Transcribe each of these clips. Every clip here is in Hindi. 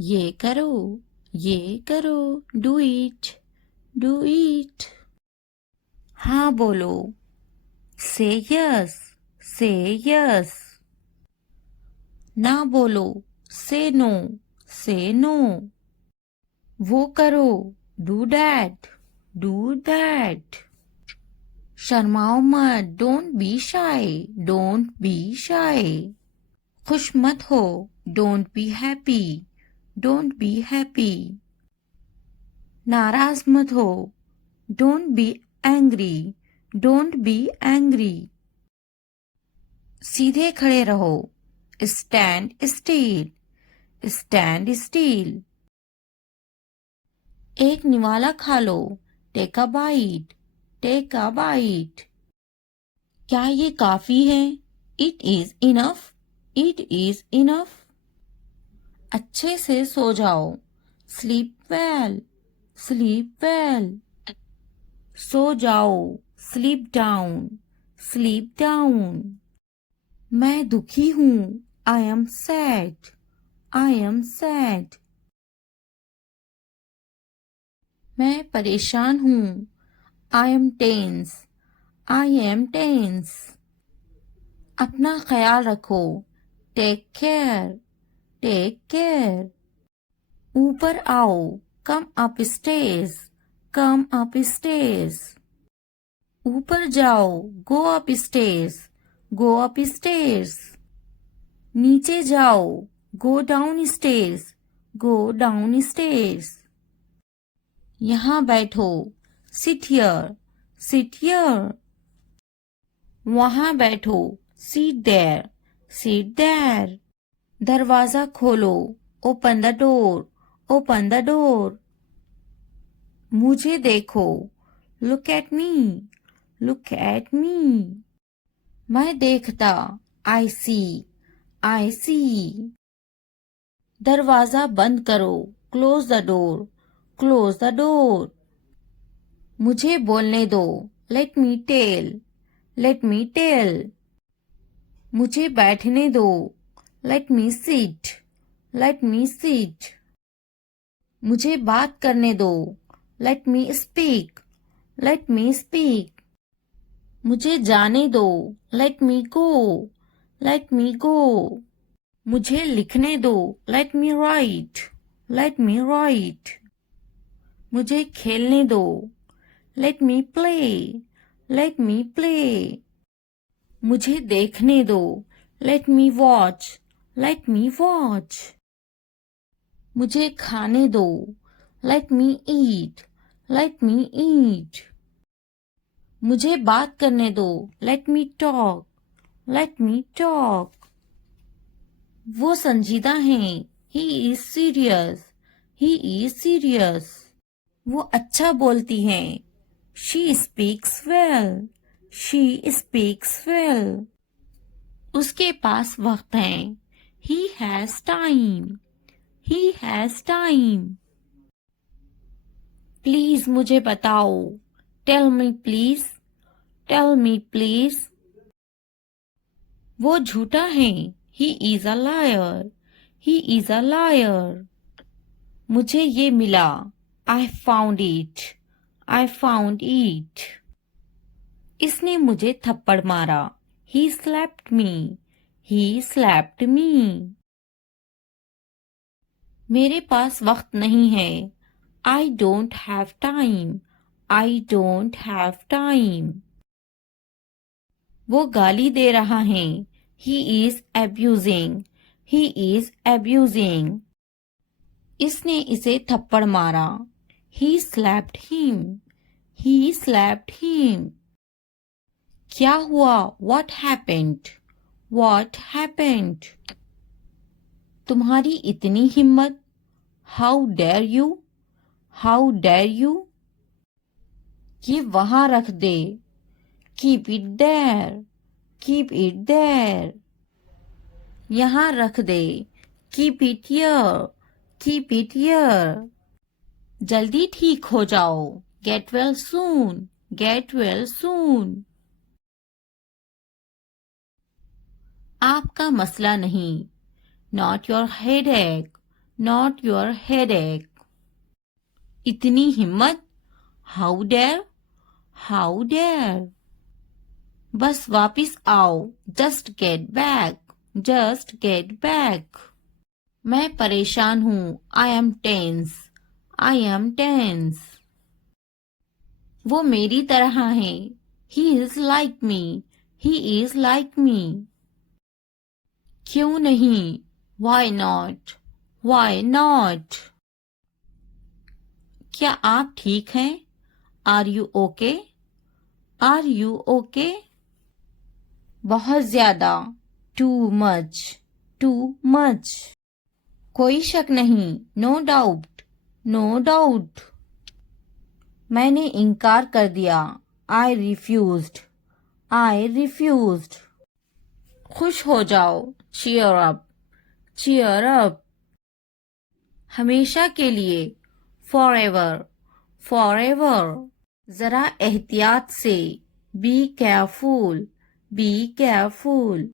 ये करो, ये करो, डू इट, डू इट। हाँ बोलो, से यस, से यस। ना बोलो, से नो, से नो। वो करो, डू दैट, डू दैट। शर्माओ मत, don't be shy, don't be shy. खुश मत हो, don't be happy, don't be happy. नाराज मत हो, don't be angry, don't be angry. सीधे खड़े रहो, स्टैंड स्टील, स्टैंड स्टील। एक निवाला खा लो, take a bite, take a bite. क्या ये काफी है? It is enough, it is enough. अच्छे से सो जाओ, स्लीप वेल, स्लीप वेल। सो जाओ, स्लीप डाउन, स्लीप डाउन। मैं दुखी हूँ, I am sad, I am sad. मैं परेशान हूँ, I am tense, I am tense. अपना ख्याल रखो, टेक केयर, टेक केयर। ऊपर आओ, come up stage, come up stage. ऊपर जाओ, go up stage, go up stage. नीचे जाओ, go down stage, go down stage. यहाँ बैठो, सिट हियर, सिट हियर। वहाँ बैठो, सीट देयर, सीट देयर। दरवाजा खोलो, open the door, open the door. मुझे देखो, look at me, look at me. मैं देखता, आई सी, आई सी। दरवाजा बंद करो, close the door, close the door. मुझे बोलने दो, let me tell, let me tell. मुझे बैठने दो, let me seat, let me seat. मुझे बात करने दो, let me speak, let me speak. मुझे जाने दो, लेट मी गो, लेट मी गो। मुझे लिखने दो, लेट मी राइट, लेट मी राइट। मुझे खेलने दो, लेट मी प्ले, लेट मी प्ले। मुझे देखने दो, लेट मी वॉच, लेट मी वॉच। मुझे खाने दो, लेट मी ईट, लेट मी ईट। मुझे बात करने दो, let me talk, let me talk. वो संजीदा हैं, he is serious, he is serious. वो अच्छा बोलती हैं, she speaks well, she speaks well. उसके पास वक्त है, he has time, he has time. Please मुझे बताओ, tell me please, tell me please. वो झूठा है, he is a liar, he is a liar. मुझे ये मिला, I found it, I found it. इसने मुझे थप्पड़ मारा, he slapped me, he slapped मी। मेरे पास वक्त नहीं है, I don't have time, I don't have time. वो गाली दे रहा है, he is abusing, he is abusing. इसने इसे थप्पड़ मारा, he slapped him, he slapped him. क्या हुआ, व्हाट हैपेंड, व्हाट हैपेंड। तुम्हारी इतनी हिम्मत, how dare you, how dare you. ये वहां रख दे, keep it there, keep it there. यहाँ रख दे, keep it here, keep it here. जल्दी ठीक हो जाओ, get well soon, get well soon. आपका मसला नहीं, not your headache, not your headache. इतनी हिम्मत, how dare, how dare. बस वापिस आओ, just get back, just get back. मैं परेशान हूँ, I am tense, I am tense. वो मेरी तरह है, he is like me, he is like me. क्यों नहीं, why not, why not. क्या आप ठीक हैं, are you okay, are you okay. बहुत ज्यादा, too much, too much. कोई शक नहीं, no doubt, no doubt. मैंने इनकार कर दिया, I refused, I refused. खुश हो जाओ, cheer up, cheer up. हमेशा के लिए, forever, forever. जरा एहतियात से, be careful, be careful.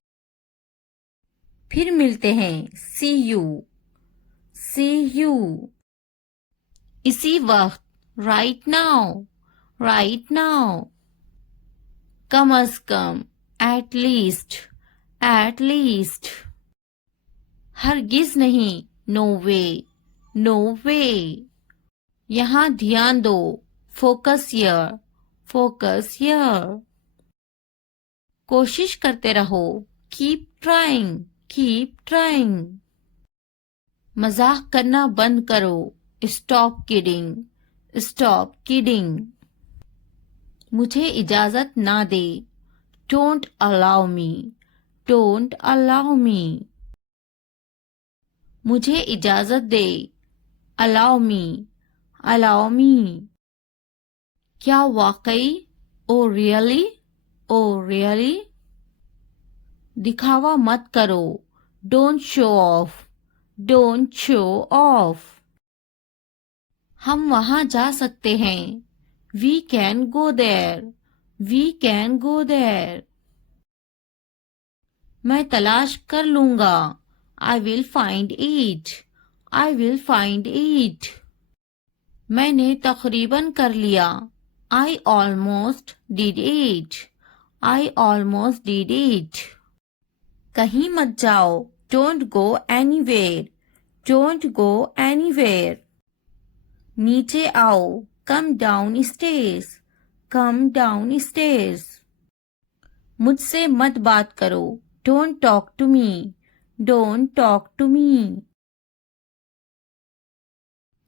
फिर मिलते हैं, see you, see you. इसी वक्त, right now, right now. Come a come, at least, at least. हरगिज नहीं, no way, no way. यहाँ ध्यान दो, focus here, focus here. कोशिश करते रहो, keep trying, keep trying. मजाक करना बंद करो, stop kidding, stop kidding. मुझे इजाजत ना दे, don't allow me, don't allow me. मुझे इजाजत दे, allow me, allow me. क्या वाकई, oh really, oh really. दिखावा मत करो, don't show off, don't show off. हम वहां जा सकते हैं, we can go there, we can go there. मैं तलाश कर लूंगा, I will find it, I will find it. मैंने तकरीबन कर लिया, I almost did it, I almost did it. कहीं मत जाओ, don't go anywhere, don't go anywhere. नीचे आओ, come down stairs, come down stairs. मुझसे मत बात करो, don't talk to me, don't talk to me.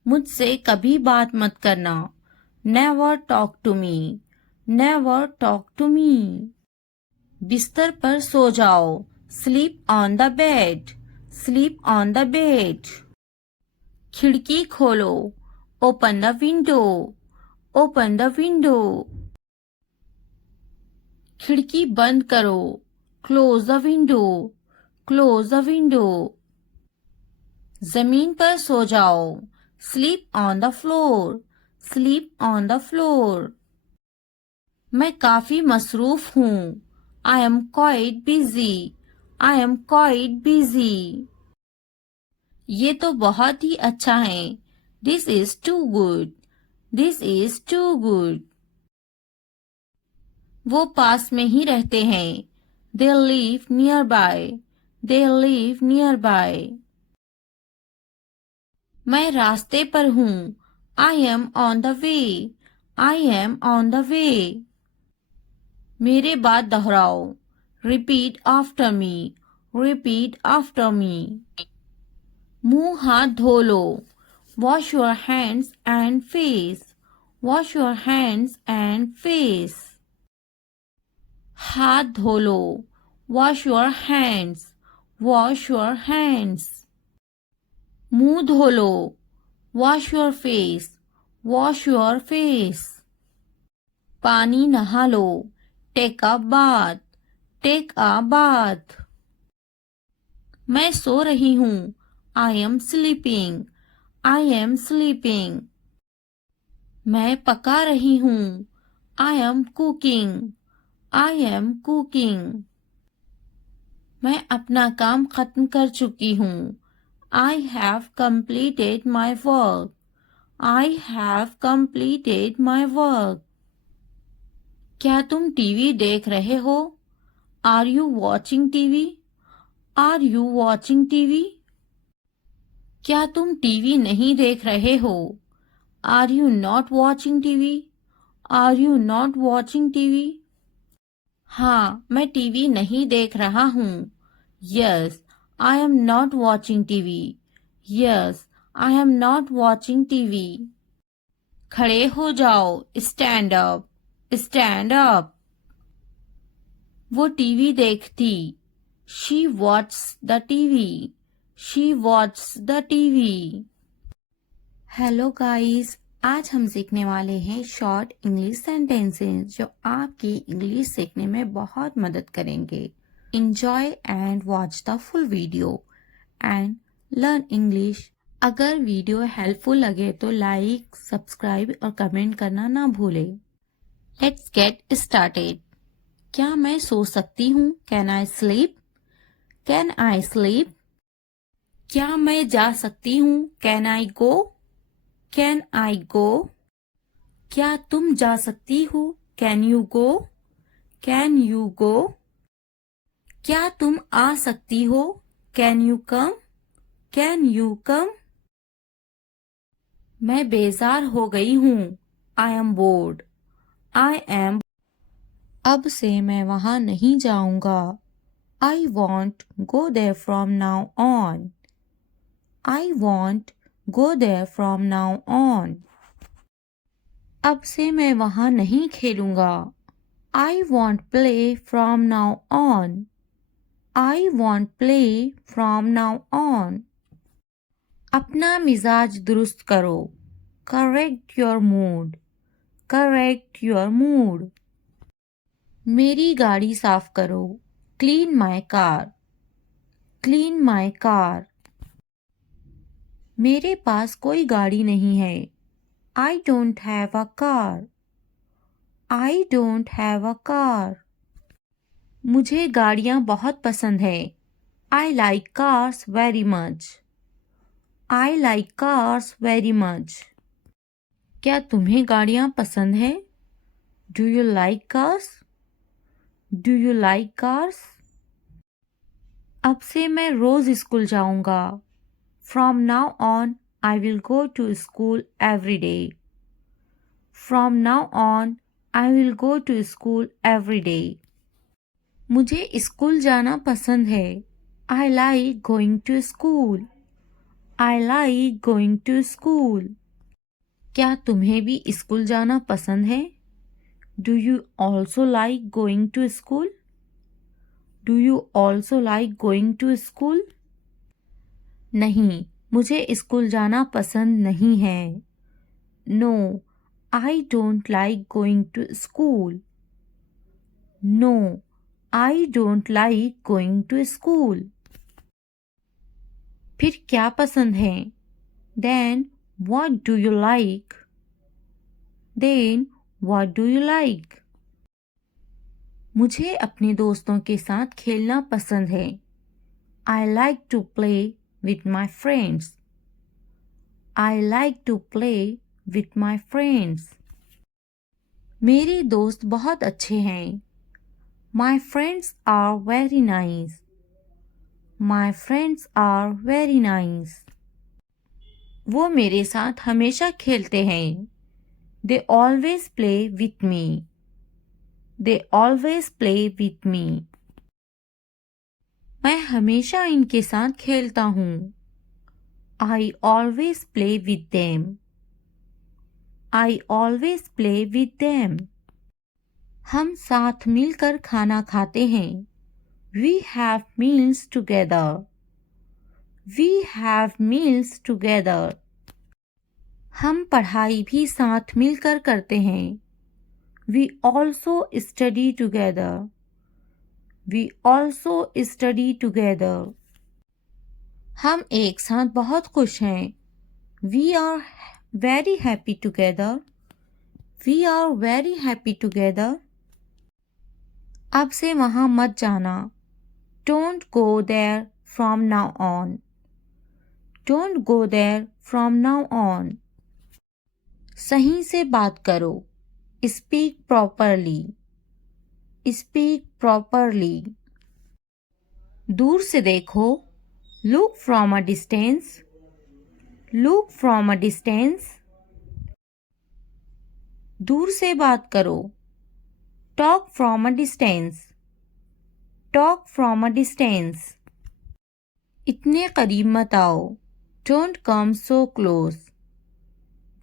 मुझसे कभी बात मत करना, never talk to me, never talk to me. बिस्तर पर सो जाओ, sleep on the bed, sleep on the bed. खिड़की खोलो, open the window, open the window. खिड़की बंद करो, close the window, close the window. जमीन पर सो जाओ, sleep on the floor, sleep on the floor. मैं काफी मसरूफ हूँ, I am quite busy, I am quite busy. ये तो बहुत ही अच्छा है, this is too good, this is too good. वो पास में ही रहते हैं, they live nearby, they live nearby. मैं रास्ते पर हूँ, I am on the way, I am on the way. मेरे बाद दोहराओ, repeat after me, repeat after me. मुंह हाथ धो लो, wash your hands and face, wash your hands and face. हाथ धो लो, wash your hands, wash your hands. मुंह धो लो, wash your face, wash your face. पानी नहा लो, take a bath, take a bath. मैं सो रही हूँ, I am sleeping, I am sleeping. मैं पका रही हूँ, I am cooking, I am cooking. मैं अपना काम खत्म कर चुकी हूँ, I have completed my work. I have completed my work. क्या तुम टीवी देख रहे हो? Are you watching TV? Are you watching TV? क्या तुम टीवी नहीं देख रहे हो? Are you not watching TV? Are you not watching TV? हाँ, मैं टीवी नहीं देख रहा हूँ. Yes, I am not watching TV. Yes, I am not watching TV. खड़े हो जाओ. Stand up. Stand up. वो टीवी देखती. She watches the TV. She watches the TV. Hello guys, आज हम सीखने वाले हैं शॉर्ट इंग्लिश सेंटेंसेस जो आपकी इंग्लिश सीखने में बहुत मदद करेंगे. Enjoy and watch the full video and learn English. अगर वीडियो हेल्पफुल लगे तो लाइक, सब्सक्राइब और कमेंट करना ना भूलें. Let's get started. क्या मैं सो सकती हूँ? Can I sleep? Can I sleep? क्या मैं जा सकती हूँ? Can I go? Can I go? क्या तुम जा सकती हो? Can you go? Can you go? क्या तुम आ सकती हो? Can you come? Can you come? मैं बेजार हो गई हूँ. I am bored. I am. अब से मैं वहाँ नहीं जाऊंगा. I won't go there from now on. I won't go there from now on. अब से मैं वहाँ नहीं खेलूंगा. I won't play from now on. I won't play from now on. अपना मिजाज दुरुस्त करो. Correct your mood. Correct your mood. मेरी गाड़ी साफ करो. Clean my car. Clean my car. मेरे पास कोई गाड़ी नहीं है. I don't have a car. I don't have a car. मुझे गाड़ियाँ बहुत पसंद है. I like cars very much. I like cars very much. क्या तुम्हें गाड़ियाँ पसंद है? Do you like cars? Do you like cars? अब से मैं रोज स्कूल जाऊंगा. From now on, I will go to school every day. From now on, I will go to school every day. मुझे स्कूल जाना पसंद है. I like going to school. I like going to school. क्या तुम्हें भी स्कूल जाना पसंद है? Do you also like going to school? Do you also like going to school? नहीं, मुझे स्कूल जाना पसंद नहीं है. No, I don't like going to school. No, I don't like going to school. फिर क्या पसंद है? Then what do you like? Then what do you like? मुझे अपने दोस्तों के साथ खेलना पसंद है. I like to play with my friends. I like to play with my friends. मेरे दोस्त बहुत अच्छे हैं. My friends are very nice. My friends are very nice. वो मेरे साथ हमेशा खेलते हैं. They always play with me. They always play with me. मैं हमेशा इनके साथ खेलता हूँ. I always play with them. I always play with them. हम साथ मिलकर खाना खाते हैं. We have meals together. We have meals together. हम पढ़ाई भी साथ मिलकर करते हैं. We also study together. We also study together. हम एक साथ बहुत खुश हैं. We are very happy together. We are very happy together. अब से वहाँ मत जाना. Don't go there from now on. Don't go there from now on. सही से बात करो. Speak properly. Speak properly. दूर से देखो. Look from a distance. Look from a distance. दूर से बात करो. Talk from a distance. Talk from a distance. इतने करीब मत आओ. Don't come so close.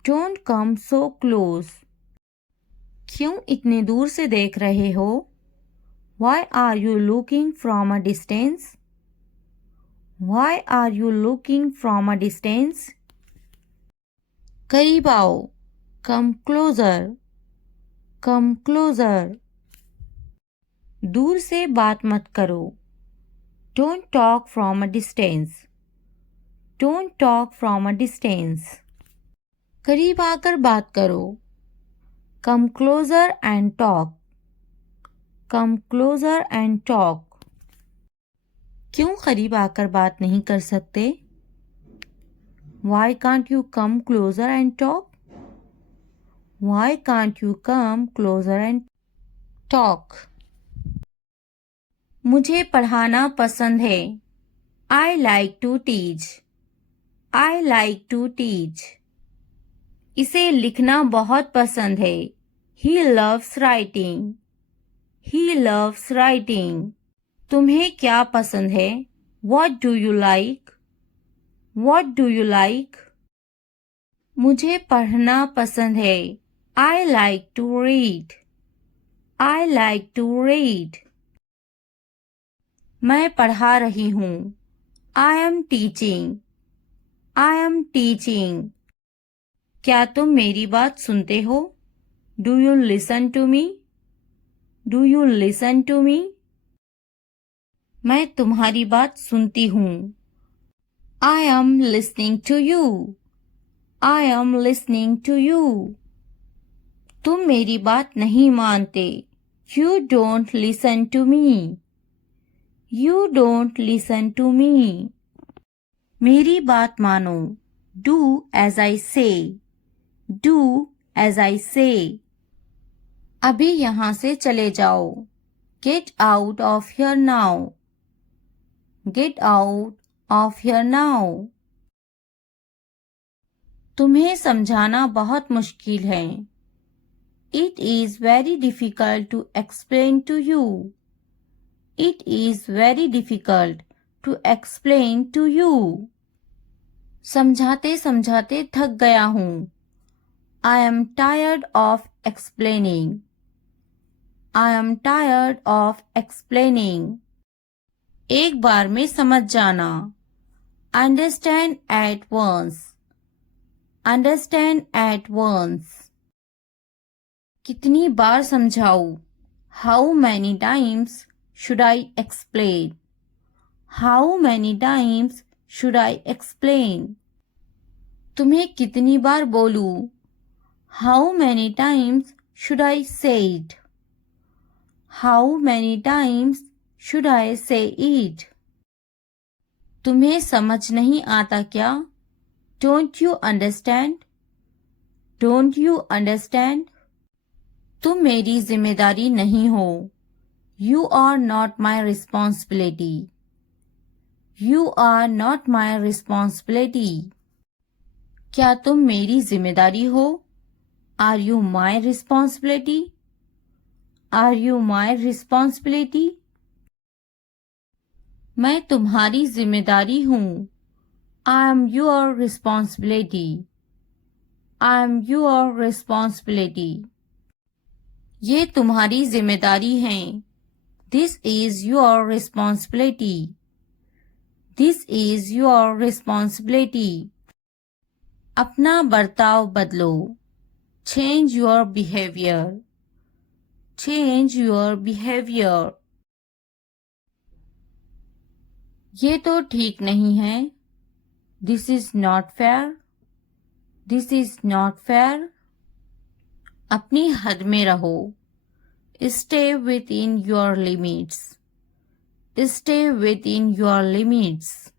Don't come so close. क्यों इतने दूर से देख रहे हो? Why are you looking from a distance? Why are you looking from a distance? करीब आओ. Come closer. Come closer. दूर से बात मत करो. Don't talk from a distance. Don't talk from a distance. करीब आकर बात करो. Come closer and talk. Come closer and talk. क्यों करीब आकर बात नहीं कर सकते? Why can't you come closer and talk? Why can't you come closer and talk? मुझे पढ़ाना पसंद है. I like to teach. I like to teach. इसे लिखना बहुत पसंद है. He loves writing. He loves writing. तुम्हें क्या पसंद है? What do you like? What do you like? मुझे पढ़ना पसंद है. I like to read. I like to read. मैं पढ़ा रही हूँ. I am teaching. I am teaching. क्या तुम मेरी बात सुनते हो? Do you listen to me? Do you listen to me? मैं तुम्हारी बात सुनती हूँ. I am listening to you. I am listening to you. तुम मेरी बात नहीं मानते. You don't listen to me. You don't listen to me. मेरी बात मानो. Do as I say. Do as I say. अभी यहाँ से चले जाओ. Get out of here now. Get out of here now. तुम्हें समझाना बहुत मुश्किल है. It is very difficult to explain to you. It is very difficult to explain to you. समझाते समझाते थक गया हूँ. I am tired of explaining. I am tired of explaining. एक बार में समझ जाना. Understand at once. Understand at once. कितनी बार समझाऊं? How many times should I explain? How many times should I explain? तुम्हें कितनी बार बोलूं? How many times should I say it? How many times should I say it? तुम्हें समझ नहीं आता क्या? Don't you understand? Don't you understand? तुम मेरी जिम्मेदारी नहीं हो. You are not my responsibility. You are not my responsibility. क्या तुम मेरी जिम्मेदारी हो? Are you my responsibility? Are you my responsibility? मैं तुम्हारी जिम्मेदारी हूँ. I am your responsibility. I am your responsibility. ये तुम्हारी जिम्मेदारी है. This is your responsibility. This is your responsibility. अपना बर्ताव बदलो. Change your behavior. Change your behavior. ये तो ठीक नहीं है. This is not fair. This is not fair. अपनी हद में रहो. Stay within your limits. Stay within your limits.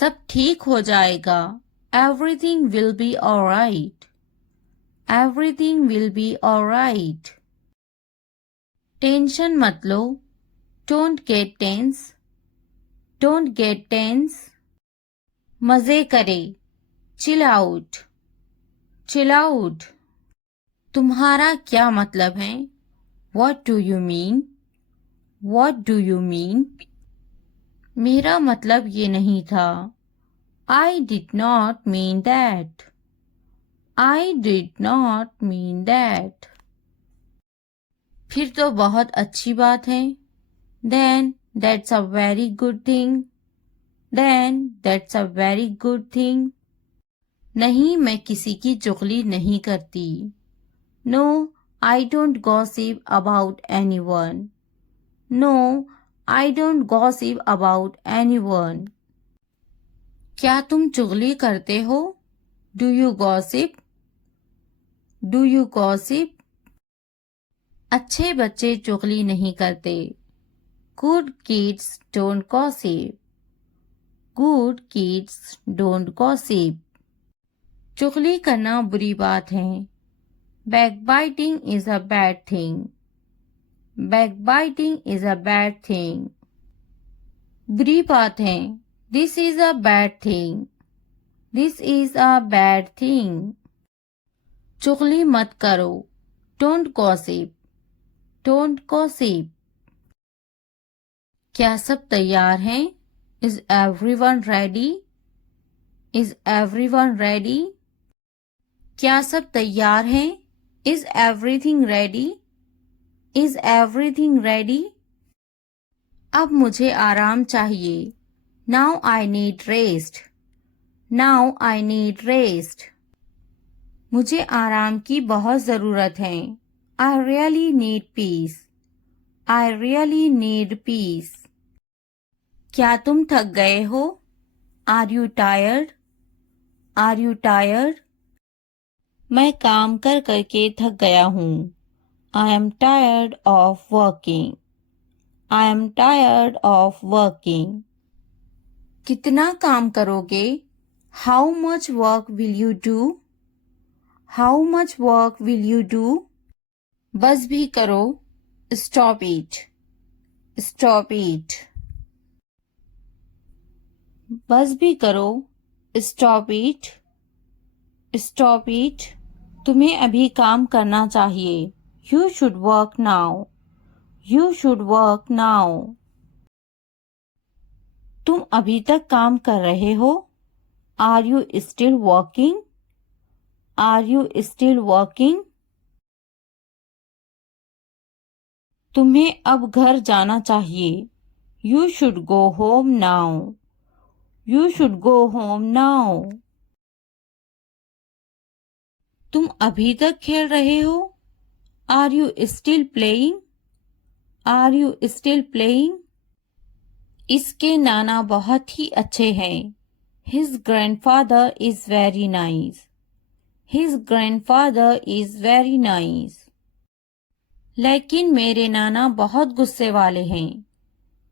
सब ठीक हो जाएगा. Everything will be alright. Everything will be alright. Tension मत लो. Don't get tense. Don't get tense. मजे करे. Chill out. Chill out. तुम्हारा क्या मतलब है? What do you mean? What do you mean? मेरा मतलब ये नहीं था. I did not mean that. I did not mean that. फिर तो बहुत अच्छी बात है. Then that's a very good thing. Then that's a very good thing. नहीं, मैं किसी की चुगली नहीं करती. No, I don't gossip about anyone. No, I don't gossip about anyone. क्या तुम चुगली करते हो? Do you gossip? Do you gossip? अच्छे बच्चे चुगली नहीं करते. Good kids don't gossip. Good kids don't gossip. चुगली करना बुरी बात है. Backbiting is a bad thing. Backbiting is a bad thing. बुरी बात है. This is a bad thing. This is a bad thing. चुगली मत करो. Don't gossip. Don't gossip. क्या सब तैयार हैं? Is everyone ready? Is everyone ready? क्या सब तैयार हैं? Is everything ready? Is everything ready? अब मुझे आराम चाहिए. Now I need rest. Now I need rest. मुझे आराम की बहुत ज़रूरत है. I really need peace. I really need peace. क्या तुम थक गए हो? Are you tired? Are you tired? मैं काम कर करके थक गया हूँ. I am tired of working. I am tired of working. कितना काम करोगे? How much work will you do? How much work will you do? बस भी करो. Stop it. Stop it. बस भी करो. Stop it. Stop it. तुम्हें अभी काम करना चाहिए. You should work now. You should work now. तुम अभी तक काम कर रहे हो? Are you still working? Are you still working? तुम्हें अब घर जाना चाहिए. You should go home now. You should go home now. तुम अभी तक खेल रहे हो? Are you still playing? Are you still playing? इसके नाना बहुत ही अच्छे हैं. His grandfather is very nice. His grandfather is very nice. लेकिन मेरे नाना बहुत गुस्से वाले हैं.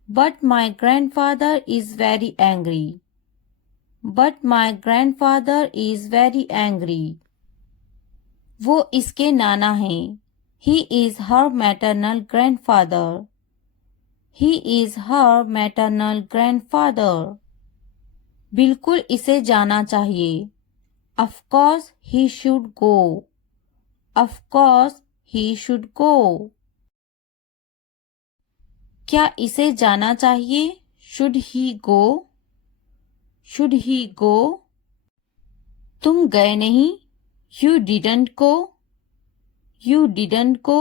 But my grandfather is very angry. But my grandfather is very angry. वो इसके नाना हैं. He is her maternal grandfather. He is her maternal grandfather. बिल्कुल इसे जाना चाहिए. Of course he should go. Of course he should go. क्या इसे जाना चाहिए? Should he go? Should he go? तुम गए नहीं. You didn't go. You didn't go.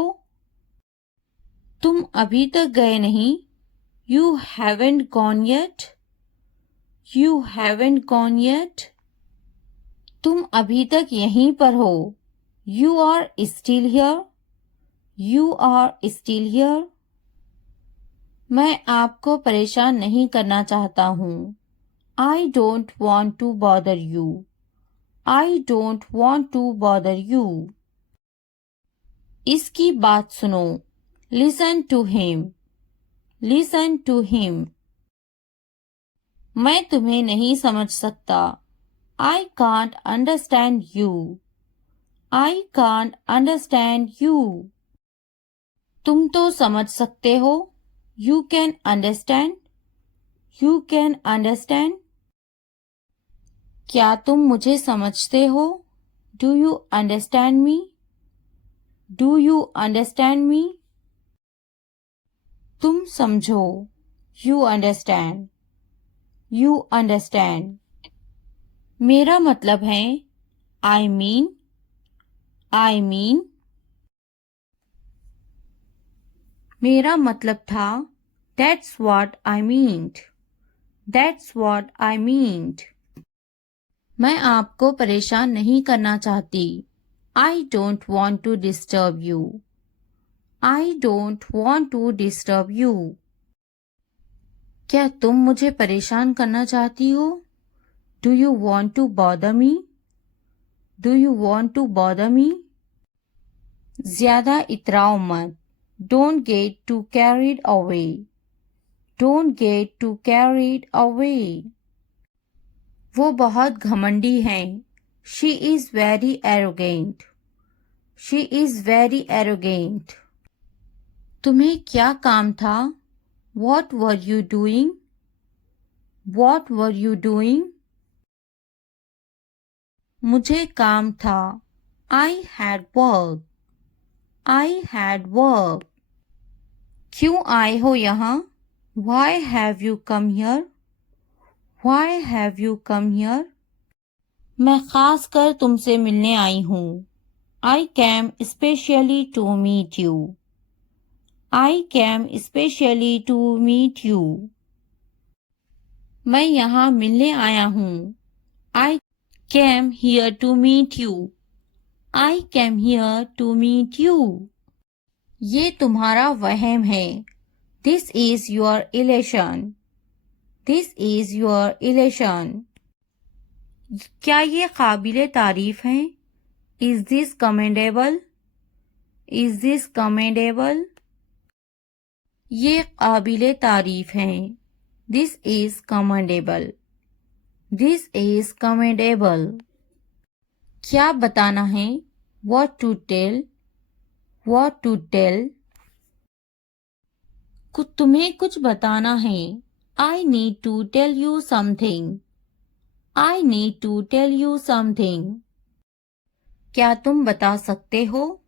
तुम अभी तक गए नहीं. You haven't gone yet. You haven't gone yet. तुम अभी तक यहीं पर हो. You are still here. You are still here. मैं आपको परेशान नहीं करना चाहता हूँ. I don't want to bother you. I don't want to bother you. इसकी बात सुनो. Listen to him. Listen to him. मैं तुम्हें नहीं समझ सकता. I can't understand you. I can't understand you. तुम तो समझ सकते हो. You can understand. You can understand. क्या तुम मुझे समझते हो? Do you understand me? Do you understand me? तुम समझो. You understand. You understand. मेरा मतलब है I mean. I mean. मेरा मतलब था That's what I meant. That's what I meant. मैं आपको परेशान नहीं करना चाहती. I don't want to disturb you. I don't want to disturb you. क्या तुम मुझे परेशान करना चाहती हो? Do you want to bother me? Do you want to bother me? ज्यादा इतराओ मत. Don't get too carried away. Don't get too carried away. वो बहुत घमंडी हैं. She is very arrogant. She is very arrogant. तुम्हें क्या काम था? What were you doing? What were you doing? मुझे काम था. I had work. I had work. क्यों आए हो यहाँ? Why have you come here? Why have you come here? मैं खास कर तुमसे मिलने आई हूँ. I came especially to meet you. I came especially to meet you. मैं यहाँ मिलने आया हूँ. I came here to meet you. I came here to meet you. ये तुम्हारा वहम है. This is your illusion. This is your illusion. क्या ये काबिले तारीफ है? Is this commendable? Is this commendable? ये काबिले तारीफ है. This is commendable. This is commendable. क्या बताना है? What to tell? What to tell? तुम्हें कुछ बताना है. I need to tell you something. I need to tell you something. क्या तुम बता सकते हो?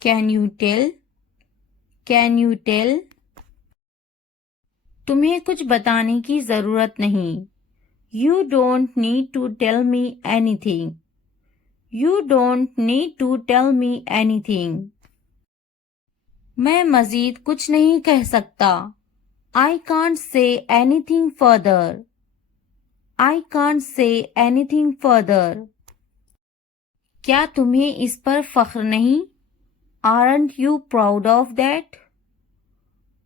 Can you tell? Can you tell? तुम्हें कुछ बताने की जरूरत नहीं. You don't need to tell me anything. You don't need to tell me anything. मैं मजीद कुछ नहीं कह सकता. I can't say anything further. I can't say anything further. क्या तुम्हें इस पर फख्र नहीं? Aren't you proud of that?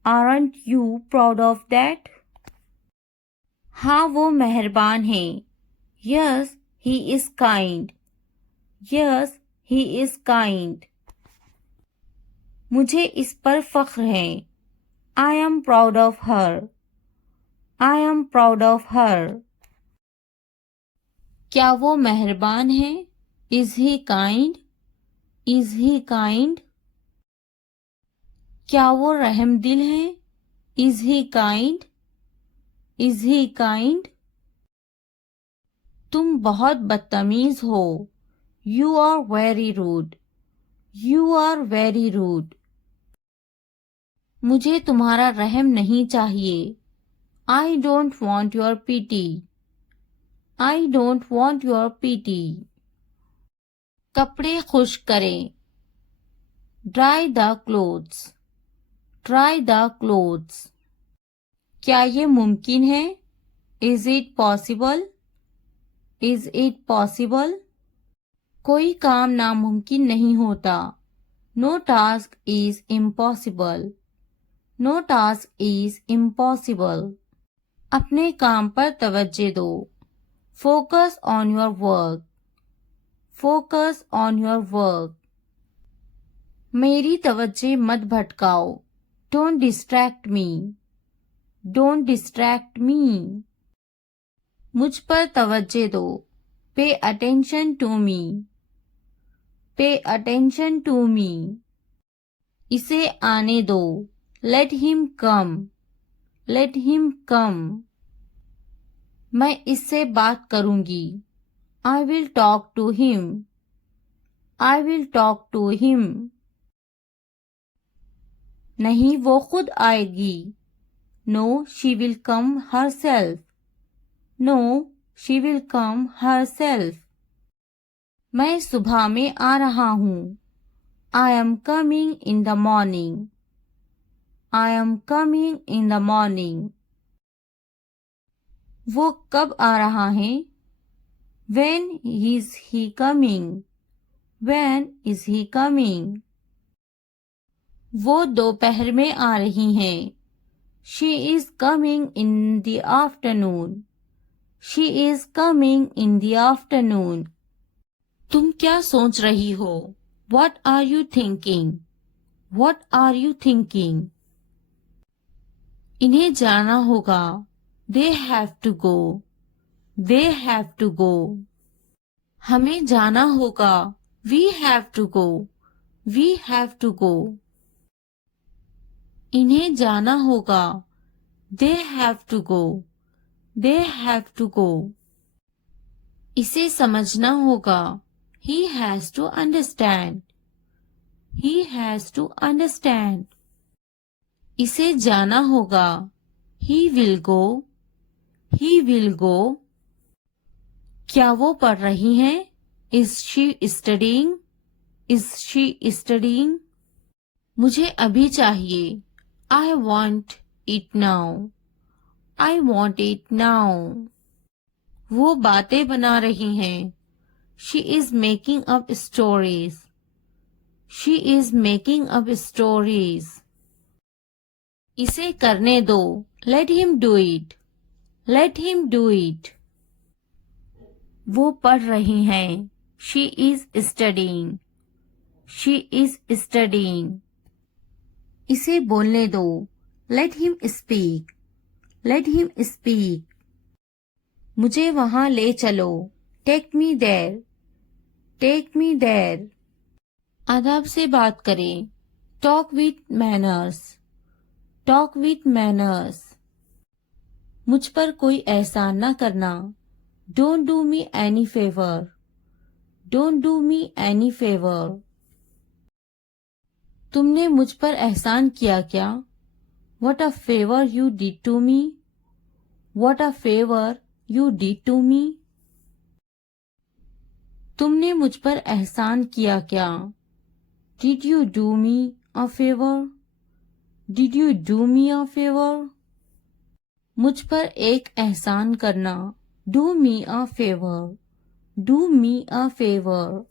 Aren't you proud of that? हाँ वो मेहरबान है. Yes, he is kind. Yes, he is kind. मुझे इस पर फख्र है. I am proud of her. I am proud of her. क्या वो मेहरबान है? Is he kind? Is he kind? क्या वो रहमदिल है? Is he kind? Is he kind? तुम बहुत बदतमीज हो. You are very rude. You are very rude. मुझे तुम्हारा रहम नहीं चाहिए. I don't want your pity. I don't want your pity. कपड़े खुश्क करें. Dry the clothes. Dry the clothes. क्या ये मुमकिन है? Is it possible? Is it possible? कोई काम नामुमकिन नहीं होता. No task is impossible. No task is impossible. अपने काम पर तवज्जो दो. Focus on your work. Focus on your work. मेरी तवज्जो मत भटकाओ. Don't distract me. Don't distract me. मुझ पर तवज्जो दो, पे अटेंशन टू मी, पे अटेंशन टू मी। इसे आने दो, let him come, let him come. मैं इससे बात करूंगी, I will talk to him, I will talk to him. नहीं, वो खुद आएगी, no she will come herself, no she will come herself. मैं सुबह में आ रहा हूँ, I am coming in the morning, I am coming in the morning. वो कब आ रहा है, when is he coming, when is he coming. वो दोपहर में आ रही हैं, she is coming in the afternoon, she is coming in the afternoon. तुम क्या सोच रही हो, what are you thinking, what are you thinking. इन्हें जाना होगा, they have to go, they have to go. हमें जाना होगा, we have to go, we have to go. इन्हें जाना होगा, they have to go, they have to go. इसे समझना होगा, he has to understand, he has to understand। इसे जाना होगा, he will go, he will go। क्या वो पढ़ रही हैं, is she studying, is she studying। मुझे अभी चाहिए, I want it now, I want it now। वो बातें बना रही हैं, she is making up stories, she is making up stories। इसे करने दो, let him do it, let him do it। वो पढ़ रही हैं, she is studying, she is studying। इसे बोलने दो, let him speak, let him speak। मुझे वहां ले चलो, take me there, take me there। आदाब से बात करें, talk with manners, talk with manners। मुझ पर कोई एहसान ना करना, don't do me any favor, don't do me any favor। तुमने मुझ पर एहसान किया क्या, what a favor you did to me, what a favor you did to me। तुमने मुझ पर एहसान किया क्या, did you do me a favor, did you do me a favor। मुझ पर एक एहसान करना, do me a favor, do me a favor।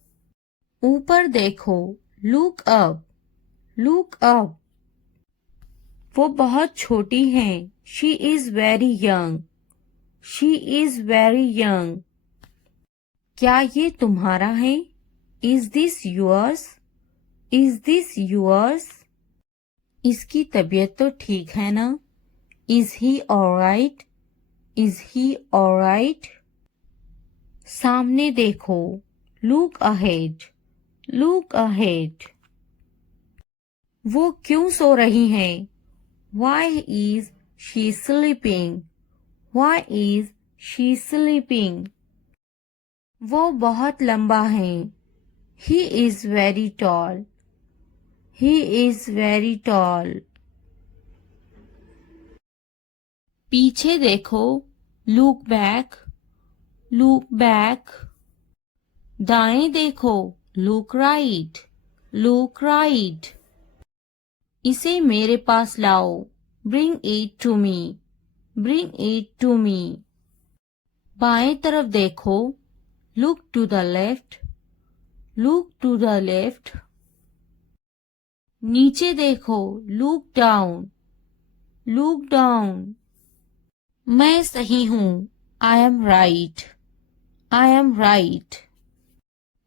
ऊपर देखो, look up, look up। वो बहुत छोटी हैं, she is very young, she is very young। क्या ये तुम्हारा है, is this yours, is this yours। इसकी तबीयत तो ठीक है ना, is he alright, is he alright। सामने देखो, look ahead, look ahead। वो क्यों सो रही हैं, why is she sleeping, why is she sleeping। वो बहुत लंबा है, he is very tall, he is very tall। पीछे देखो, look back, look back। दाएं देखो, look right, look right। इसे मेरे पास लाओ, bring it to me, bring it to me। बाएं तरफ देखो, look to the left, look to the left। नीचे देखो, look down, look down। मैं सही हूँ, I am right, I am right।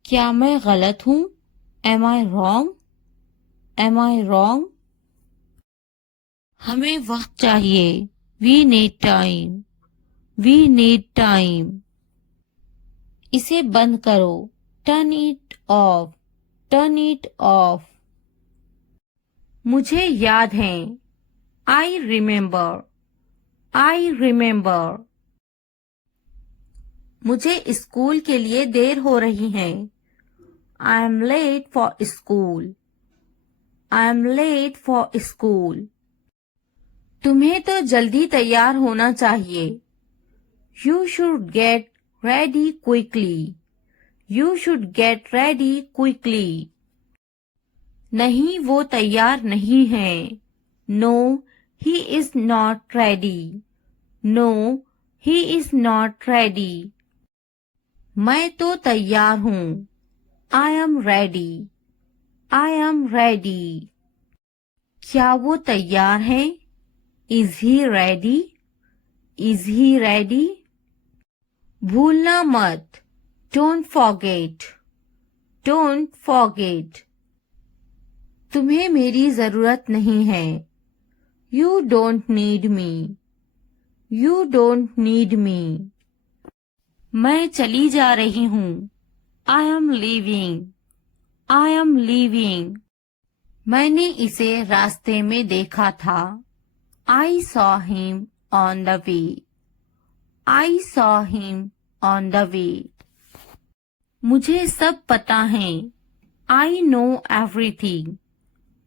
क्या मैं गलत हूँ, am I wrong, am I wrong। हमें वक्त चाहिए, we need time, We need time. इसे बंद करो. Turn it off. Turn it off. मुझे याद है. I remember. I remember. मुझे स्कूल के लिए देर हो रही है. I am late for school. I am late for school. तुम्हें तो जल्दी तैयार होना चाहिए. You should get ready quickly. You should get ready quickly. नहीं, वो तैयार नहीं है. No, he is not ready. No, he is not ready. मैं तो तैयार हूँ. I am ready. I am ready. क्या वो तैयार है? Is he ready? Is he ready? भूलना मत. Don't forget. Don't forget. तुम्हें मेरी जरूरत नहीं है. You don't need me. You don't need me. मैं चली जा रही हूँ. I am leaving. I am leaving. मैंने इसे रास्ते में देखा था. I saw him on the way. I saw him on the way. मुझे सब पता है. I know everything.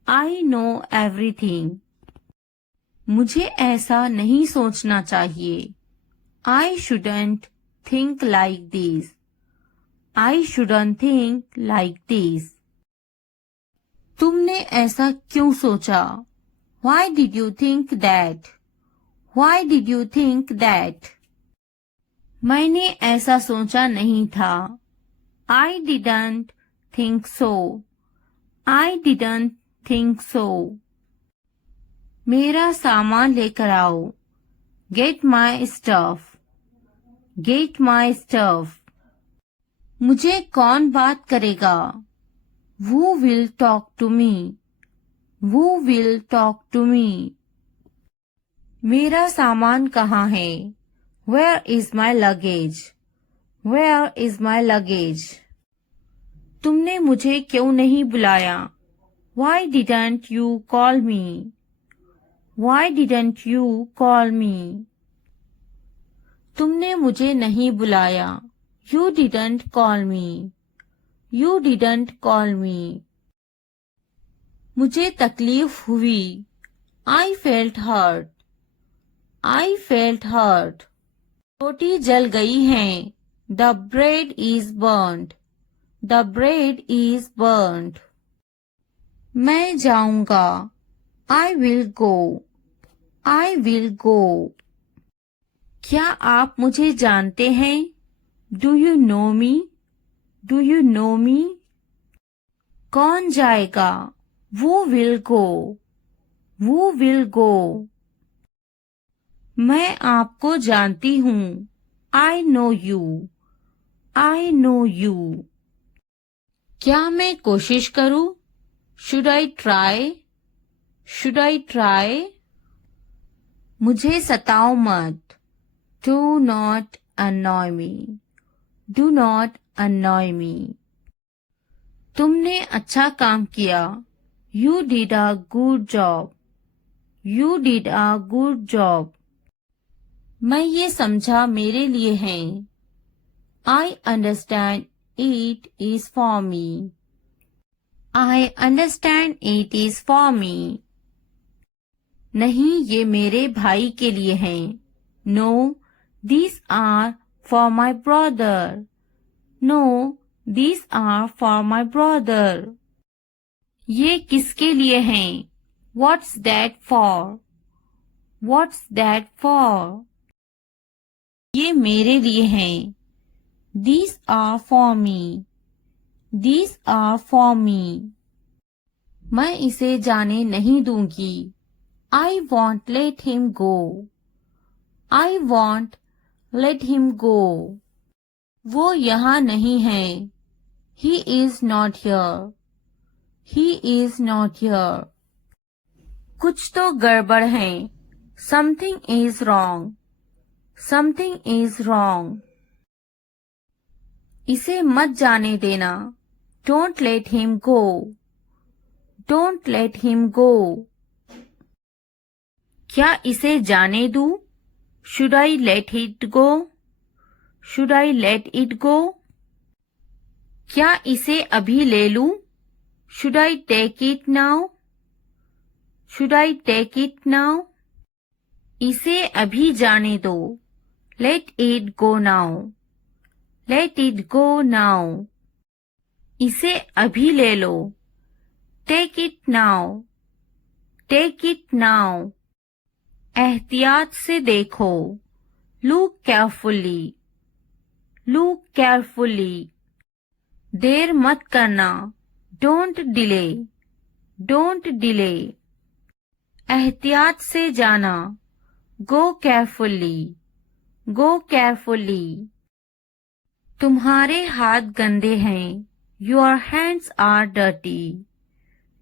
I know everything. मुझे ऐसा नहीं सोचना चाहिए. I shouldn't think like this. I shouldn't think like this. तुमने ऐसा क्यों सोचा? Why did you think that? Why did you think that? मैंने ऐसा सोचा नहीं था. I didn't think so. I didn't think so. मेरा सामान लेकर आओ. Get my stuff. Get my stuff. मुझे कौन बात करेगा? Who will talk to me? Who will talk to me? मेरा सामान कहाँ है? Where is my luggage? Where is my luggage? तुमने मुझे क्यों नहीं बुलाया? Why didn't you call me? Why didn't you call me? तुमने मुझे नहीं बुलाया. You didn't call me. You didn't call me. मुझे तकलीफ हुई. I felt hurt. I felt hurt. रोटी जल गई है. The bread is burnt. The bread is burnt. मैं जाऊंगा. I will go. I will go. क्या आप मुझे जानते हैं? Do you know me? Do you know me? कौन जाएगा? Who will go? Who will go? मैं आपको जानती हूँ. I know you. I know you. क्या मैं कोशिश करूँ? Should I try? Should I try? मुझे सताओ मत. Do not annoy me. Do not annoy me. तुमने अच्छा काम किया. You did a good job. You did a good job. मैं ये समझा मेरे लिए है. I understand it is for me. I understand it is for me. नहीं, ये मेरे भाई के लिए हैं. No, these are for my brother. No, these are for my brother. ये किसके लिए हैं? What's that for? What's that for? ये मेरे लिए हैं. These are for me. These are for me. मैं इसे जाने नहीं दूंगी. I won't let him go. I won't let him go. वो यहाँ नहीं है. He is not here. He is not here. कुछ तो गड़बड़ है. Something is wrong. Something is wrong. इसे मत जाने देना. Don't let him go. Don't let him go. क्या इसे जाने दूं? Should I let it go? Should I let it go? क्या इसे अभी ले लूं? Should I take it now? Should I take it now? इसे अभी जाने दो. Let it go now. Let it go now. इसे अभी ले लो. Take it now. Take it now. एहतियात से देखो. Look carefully. Look carefully. देर मत करना. Don't delay. Don't delay. एहतियात से जाना. Go carefully. Go carefully. तुम्हारे हाथ गंदे हैं. Your hands are dirty.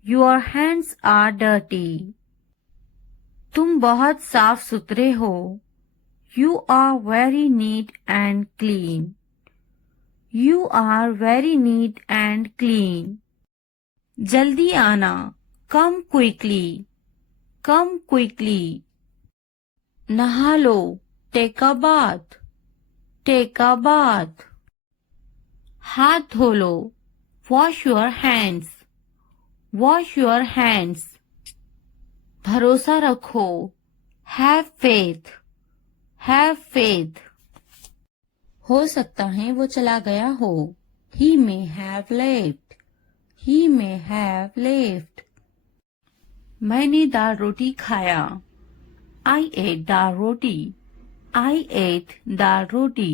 Your hands are dirty. तुम बहुत साफ सुथरे हो. You are very neat and clean. You are very neat and clean. जल्दी आना. Come quickly. Come quickly. नहा लो. Take a bath. Take a bath. हाथ धो लो. Wash your hands. Wash your hands. भरोसा रखो. Have faith. Have faith. हो सकता है वो चला गया हो. He may have left. He may have left. मैंने दाल रोटी खाया. I ate dal roti. I ate दाल रोटी.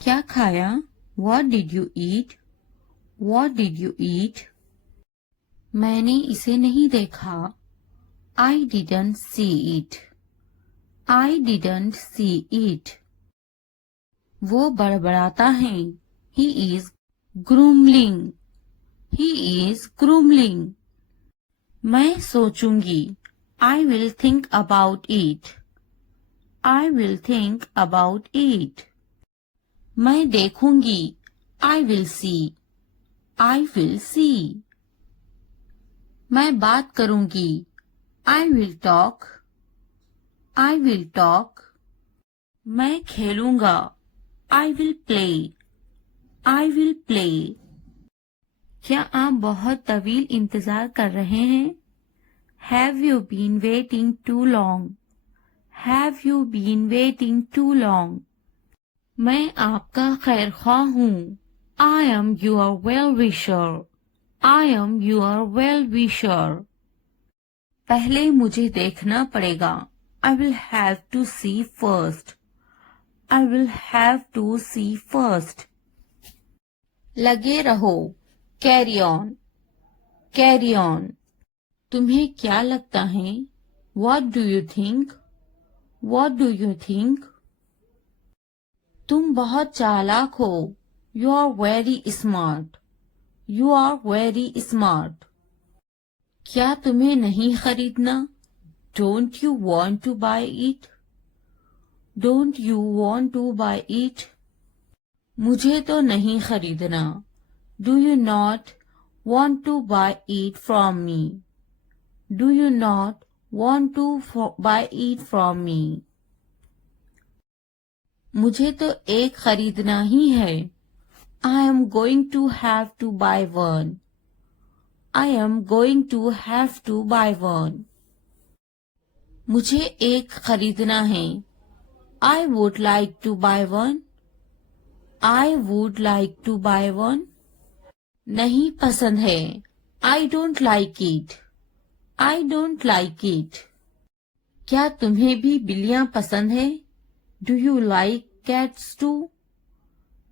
क्या खाया? What did you eat? What did you eat? मैंने इसे नहीं देखा. I didn't see it. I didn't see it. वो बड़बड़ाता है. He is grumbling. He is grumbling. मैं सोचूंगी. I will think about it. I will think about it. मैं देखूंगी. I will see. I will see. मैं बात करूंगी. I will talk. I will talk. मैं खेलूंगा. I will play. I will play. क्या आप बहुत तवील इंतजार कर रहे हैं? Have you been waiting too long? Have you been waiting too long? मैं आपका खैरख्वाह हूँ. I am your well-wisher. I am your well-wisher. पहले मुझे देखना पड़ेगा. I will have to see first. I will have to see first. लगे रहो. Carry on. Carry on. तुम्हें क्या लगता है? What do you think? What do you think? तुम बहुत चालाक हो. You are very smart. You are very smart. क्या तुम्हें नहीं खरीदना? Don't you want to buy it? Don't you want to buy it? मुझे तो नहीं खरीदना. Do you not want to buy it from me? Do you not want to buy it from me? मुझे तो एक खरीदना ही है. I am going to have to buy one. I am going to have to buy one. मुझे एक खरीदना है. I would like to buy one. I would like to buy one. नहीं पसंद है. I don't like it. I don't like it. क्या तुम्हें भी बिल्लियां पसंद है? Do you like cats too?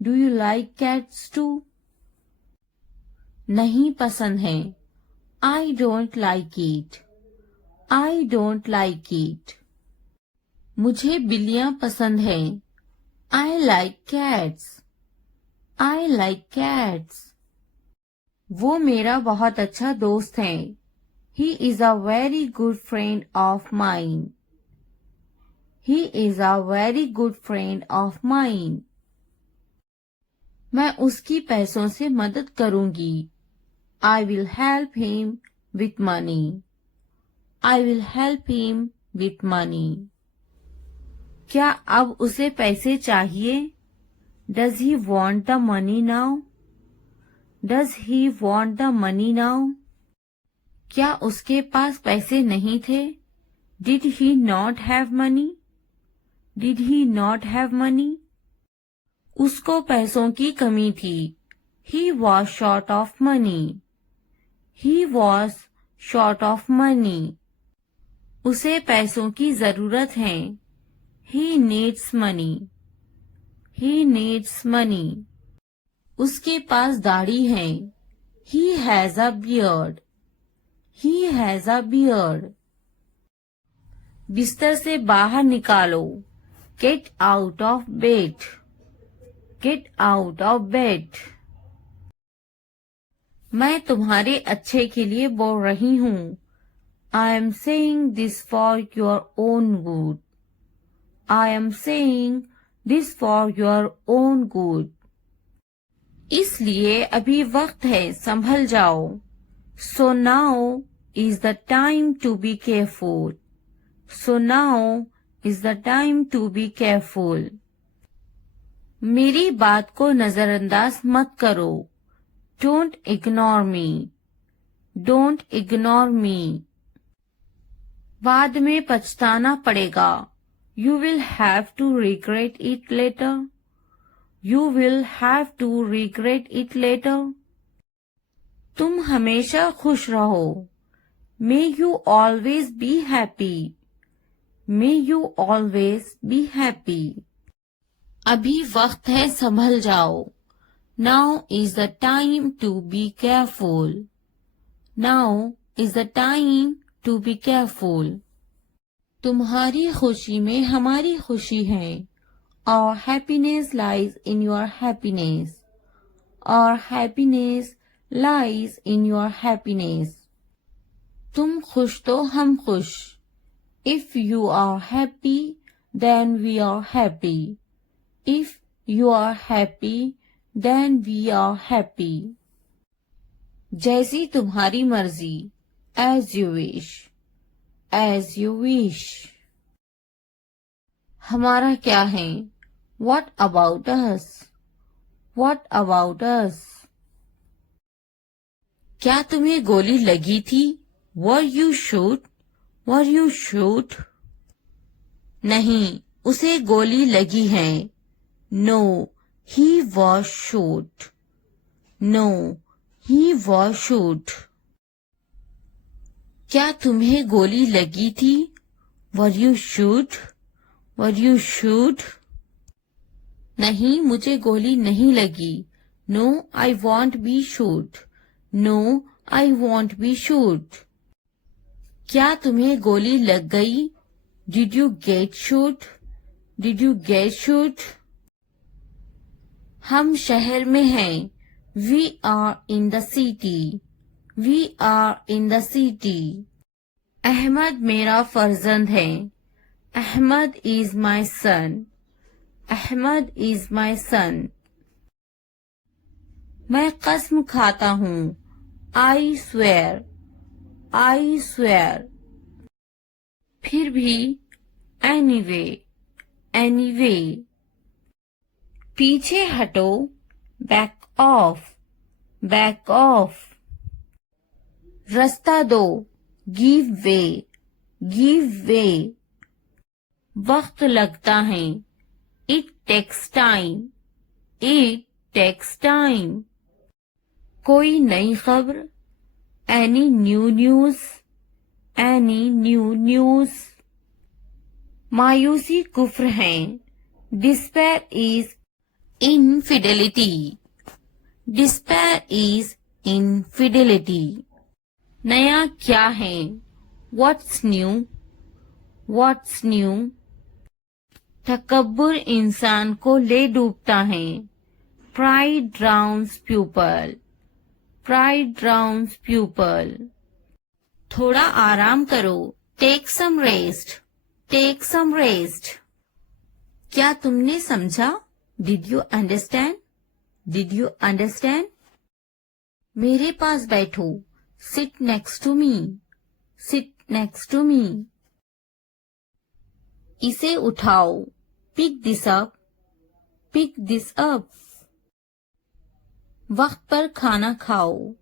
Do you like cats too? नहीं पसंद है. I don't like it. I don't like it. मुझे बिल्लियां पसंद है. I like cats. I like cats. वो मेरा बहुत अच्छा दोस्त है. He is a very good friend of mine. He is a very good friend of mine. मैं उसकी पैसों से मदद करूंगी. I will help him with money. I will help him with money. क्या अब उसे पैसे चाहिए? Does he want the money now? Does he want the money now? क्या उसके पास पैसे नहीं थे? Did he not have money? Did he not have money? उसको पैसों की कमी थी. He was short of money. He was short of money. उसे पैसों की जरूरत है. He needs money. He needs money. उसके पास दाढ़ी है. He has a beard. He has a beard. बिस्तर से बाहर निकालो. Get out of bed. Get out of bed. मैं तुम्हारे अच्छे के लिए बोल रही हूँ. I am saying this for your own good. I am saying this for your own good. इसलिए अभी वक्त है, संभल जाओ. So now is the time to be careful. So now is the time to be careful. मेरी बात को नजरअंदाज मत करो. Don't ignore me. Don't ignore me. बाद में पछताना पड़ेगा. You will have to regret it later. You will have to regret it later. तुम हमेशा खुश रहो. May you always be happy. May you always be happy. अभी वक्त है, संभल जाओ. Now is the time to be careful. Now is the time to be careful. तुम्हारी खुशी में हमारी खुशी है. Our happiness lies in your happiness. Our happiness lies in your happiness. तुम खुश तो हम खुश. If you are happy, then we are happy. If you are happy, then we are happy. जैसी तुम्हारी मर्जी. As you wish. As you wish. हमारा क्या है? What about us? What about us? क्या तुम्हें गोली लगी थी? Were you shot? Were you shot? नहीं, उसे गोली लगी है. No, he was shot. No, he was shot. क्या तुम्हें गोली लगी थी? Were you shot? Were you shot? नहीं, मुझे गोली नहीं लगी. No, I won't be shot. No, I won't be shot. क्या तुम्हें गोली लग गई? Did you get shot? Did you get shot? हम शहर में हैं. We are in the city. We are in the city. Ahmad मेरा फर्जंद है. Ahmad is my son. Ahmad is my son. मैं कसम खाता हूँ. I swear. I swear. फिर भी. Anyway. Anyway. पीछे हटो. Back off. Back off. रास्ता दो. Give way. Give way. वक्त लगता है. It takes time. It takes time. कोई नई खबर. Any new news. Any new news. मायूसी कुफ्र है. Despair is infidelity. Despair is infidelity. नया क्या है? What's new? What's new? तकब्बुर इंसान को ले डूबता है. Pride drowns pupil. Pride drowns pupil. थोड़ा आराम करो. Take some rest. Take some rest. क्या तुमने समझा? Did you understand? Did you understand? मेरे पास बैठो। Sit next to me. Sit next to me. इसे उठाओ। Pick this up. Pick this up. वक्त पर खाना खाओ।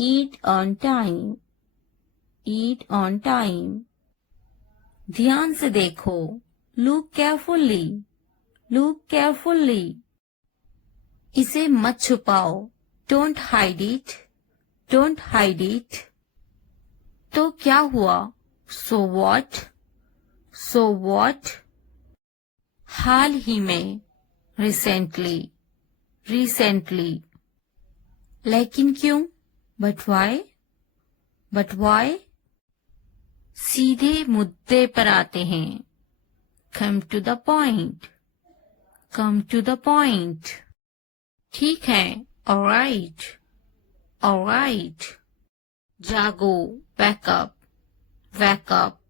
Eat on time. Eat on time. ध्यान से देखो। Look carefully. Look carefully. इसे मत छुपाओ। Don't hide it. Don't hide it. तो क्या हुआ? So what? So what? हाल ही में। रिसेंटली। रिसेंटली। लेकिन क्यों? But why? But why? सीधे मुद्दे पर आते हैं। Come to the point. Come to the point. ठीक है। ऑलराइट। ऑलराइट। जागो। बैकअप। बैकअप।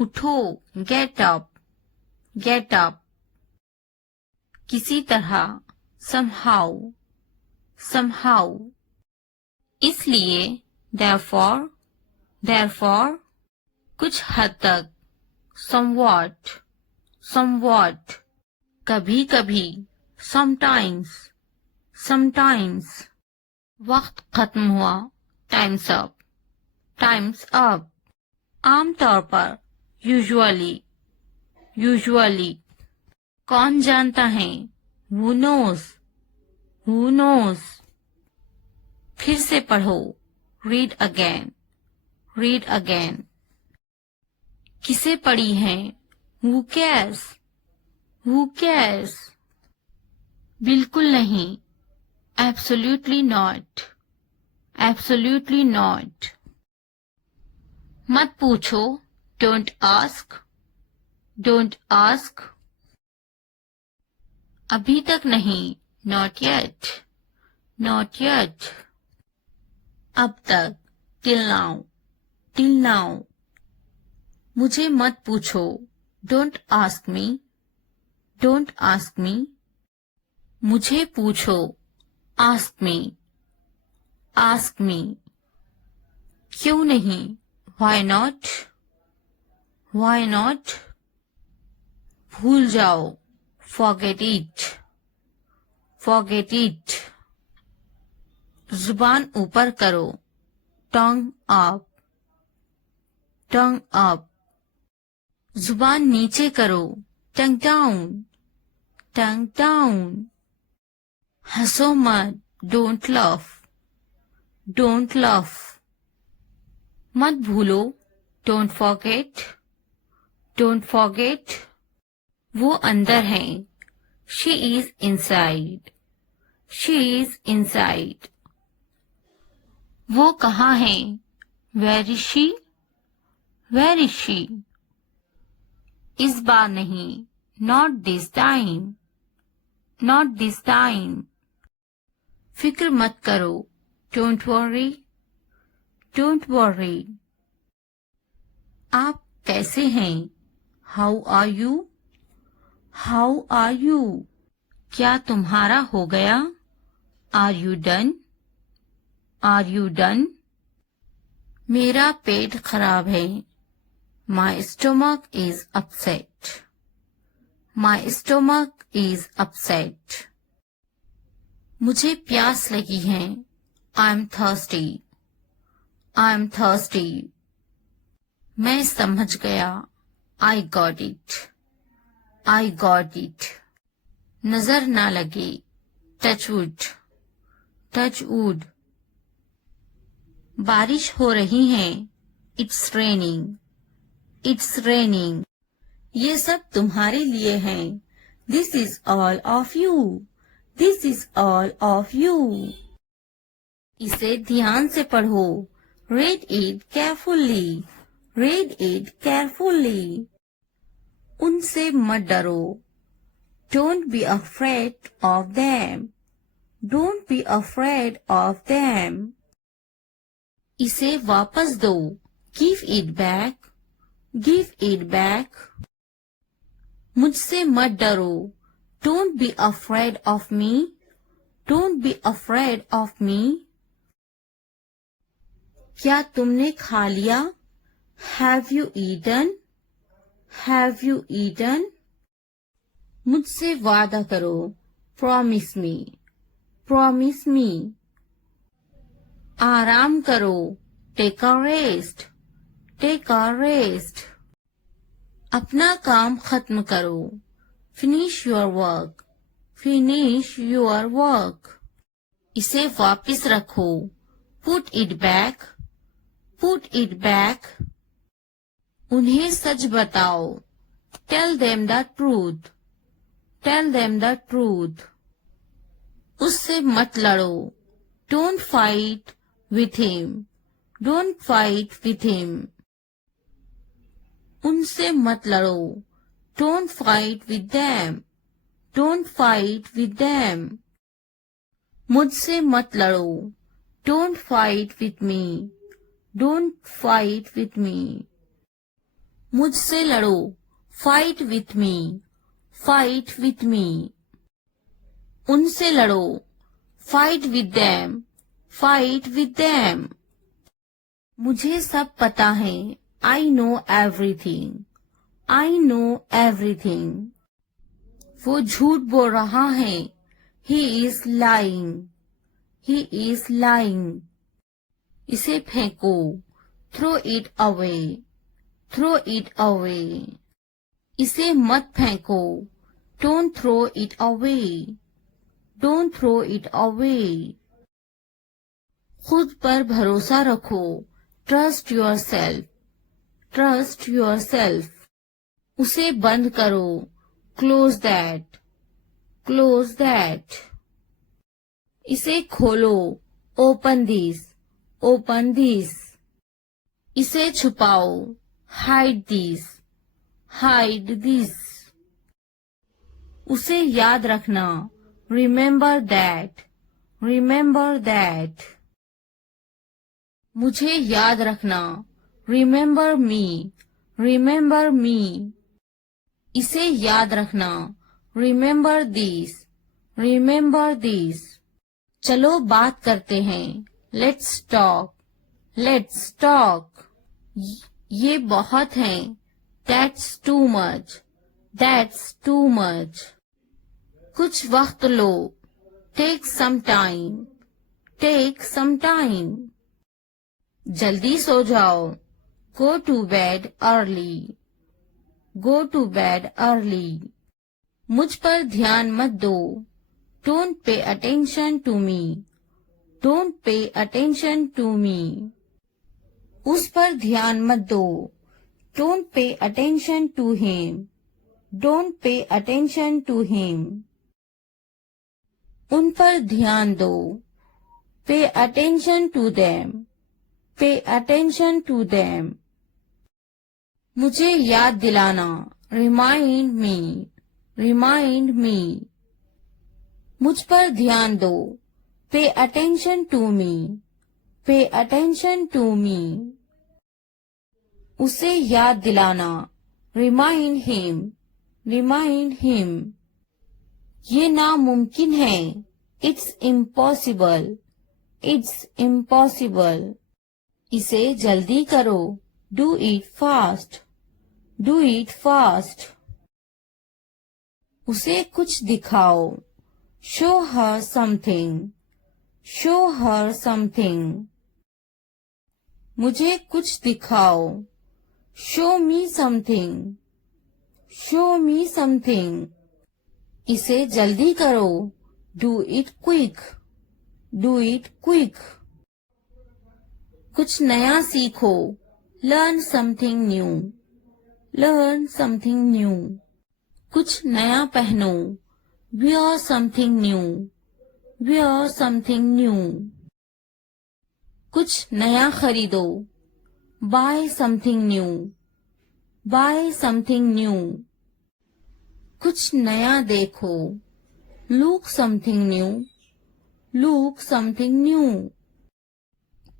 उठो। Get up. Get up. किसी तरह। somehow। somehow। इसलिए। therefore। therefore। कुछ हद तक। somewhat। somewhat। कभी कभी। sometimes। sometimes। वक्त खत्म हुआ। time's up। time's up। आमतौर पर। usually। usually। कौन जानता है? who knows। who knows। फिर से पढ़ो। read again। read again। किसे पढ़ी है? who cares। who cares। बिल्कुल नहीं। absolutely not। absolutely not। मत पूछो। don't ask। don't ask। अभी तक नहीं। not yet। not yet। अब तक। till now। till now। मुझे मत पूछो। don't ask me। don't ask me। मुझे पूछो। ask me। ask me। क्यों नहीं? why not। why not। भूल जाओ। forget it। forget it। जुबान ऊपर करो। tongue up। tongue up। जुबान नीचे करो। tongue down। tongue down। हंसो मत। don't laugh। don't laugh। मत भूलो। don't forget। don't forget। वो अंदर है। she is inside। she is inside। वो कहाँ है? where is she। where is she। इस बार नहीं। not this time। not this time। फिक्र मत करो। don't worry। don't worry। आप कैसे हैं? how are you। how are you। क्या तुम्हारा हो गया? are you done। are you done। मेरा पेट खराब है। my stomach is upset। my stomach is upset। मुझे प्यास लगी है। I'm thirsty। I'm thirsty। मैं समझ गया। I got it। I got it। नजर ना लगे। touch wood। touch wood। बारिश हो रही है। It's raining। It's raining। ये सब तुम्हारे लिए है। This is all of you। This is all of you। इसे ध्यान से पढ़ो। Read it carefully। Read it carefully। उनसे मत डरो। Don't be afraid of them। Don't be afraid of them। इसे वापस दो। Give it back। Give it back. मुझसे मत डरो, don't be afraid of me, don't be afraid of me. क्या तुमने खा लिया? Have you eaten, have you eaten. मुझसे वादा करो, प्रॉमिस मी, प्रॉमिस मी। आराम करो, take a rest, take a rest. अपना काम खत्म करो, finish your work, finish your work. इसे वापस रखो, put it back, put it back. उन्हें सच बताओ, tell them the truth, tell them the truth. उससे मत लड़ो, don't fight with him, don't fight with him. उनसे मत लड़ो, don't fight with them, don't fight with them. मुझसे मत लड़ो, don't fight with me, don't fight with me. मुझसे लड़ो, fight with me, fight with me. उनसे लड़ो, fight with them, fight with them. मुझे सब पता है, I know everything, I know everything. वो झूठ बोल रहा है, he is lying, he is lying. इसे फेंको, throw it away, throw it away. इसे मत फेंको, don't throw it away, don't throw it away. खुद पर भरोसा रखो, trust yourself, trust yourself. उसे बंद करो, क्लोज दैट, क्लोज दैट। इसे खोलो, ओपन दिस, ओपन दिस। इसे छुपाओ, हाइड दिस, हाइड दिस। उसे याद रखना, रिमेंबर दैट, रिमेंबर दैट। मुझे याद रखना, रिमेंबर मी, रिमेंबर मी। इसे याद रखना, रिमेंबर दिस, रिमेंबर दिस। चलो बात करते हैं, लेट्स टॉक, लेट्स टॉक। ये बहुत है, that's too much, that's too much. कुछ वक्त लो, take some time, take some time. जल्दी सो जाओ, go to bed early, go to bed early. मुझ पर ध्यान मत दो, don't pay attention to me, don't pay attention to me. उस पर ध्यान मत दो, don't pay attention to him, don't pay attention to him. उन पर ध्यान दो, pay attention to them, pay attention to them. मुझे याद दिलाना, रिमाइंड मी, रिमाइंड मी। मुझ पर ध्यान दो, पे अटेंशन टू मी, पे अटेंशन टू मी। उसे याद दिलाना, रिमाइंड हिम, रिमाइंड हिम। ये नामुमकिन है, इट्स इम्पॉसिबल, इट्स इम्पॉसिबल। इसे जल्दी करो, do it fast, do it fast. उसे कुछ दिखाओ, show her something, show her something. मुझे कुछ दिखाओ, show me something, show me something. इसे जल्दी करो, do it quick, do it quick. कुछ नया सीखो, learn something new, learn something new. कुछ नया पहनो, wear something new, wear something new। कुछ नया खरीदो, buy something new, buy something new। कुछ नया देखो, look something new, look something new।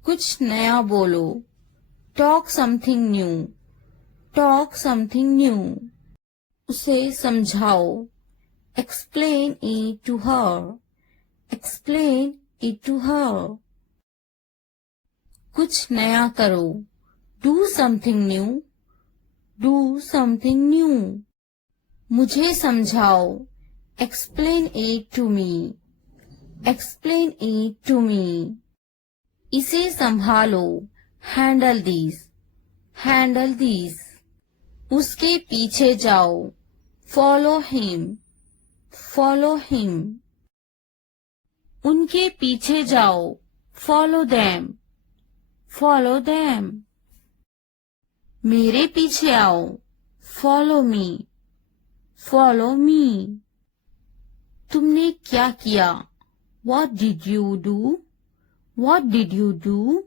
कुछ नया बोलो, talk something new, talk something new, उसे समझाओ, explain it to her, explain it to her. कुछ नया करो, do something new, do something new. मुझे समझाओ, explain it to me, explain it to me. इसे संभालो, हैंडल दिस, हैंडल दिस। उसके पीछे जाओ, फॉलो हिम, फॉलो हिम। उनके पीछे जाओ, फॉलो देम, फॉलो देम। मेरे पीछे आओ, फॉलो मी, फॉलो मी। तुमने क्या किया? What did you do? What did you do?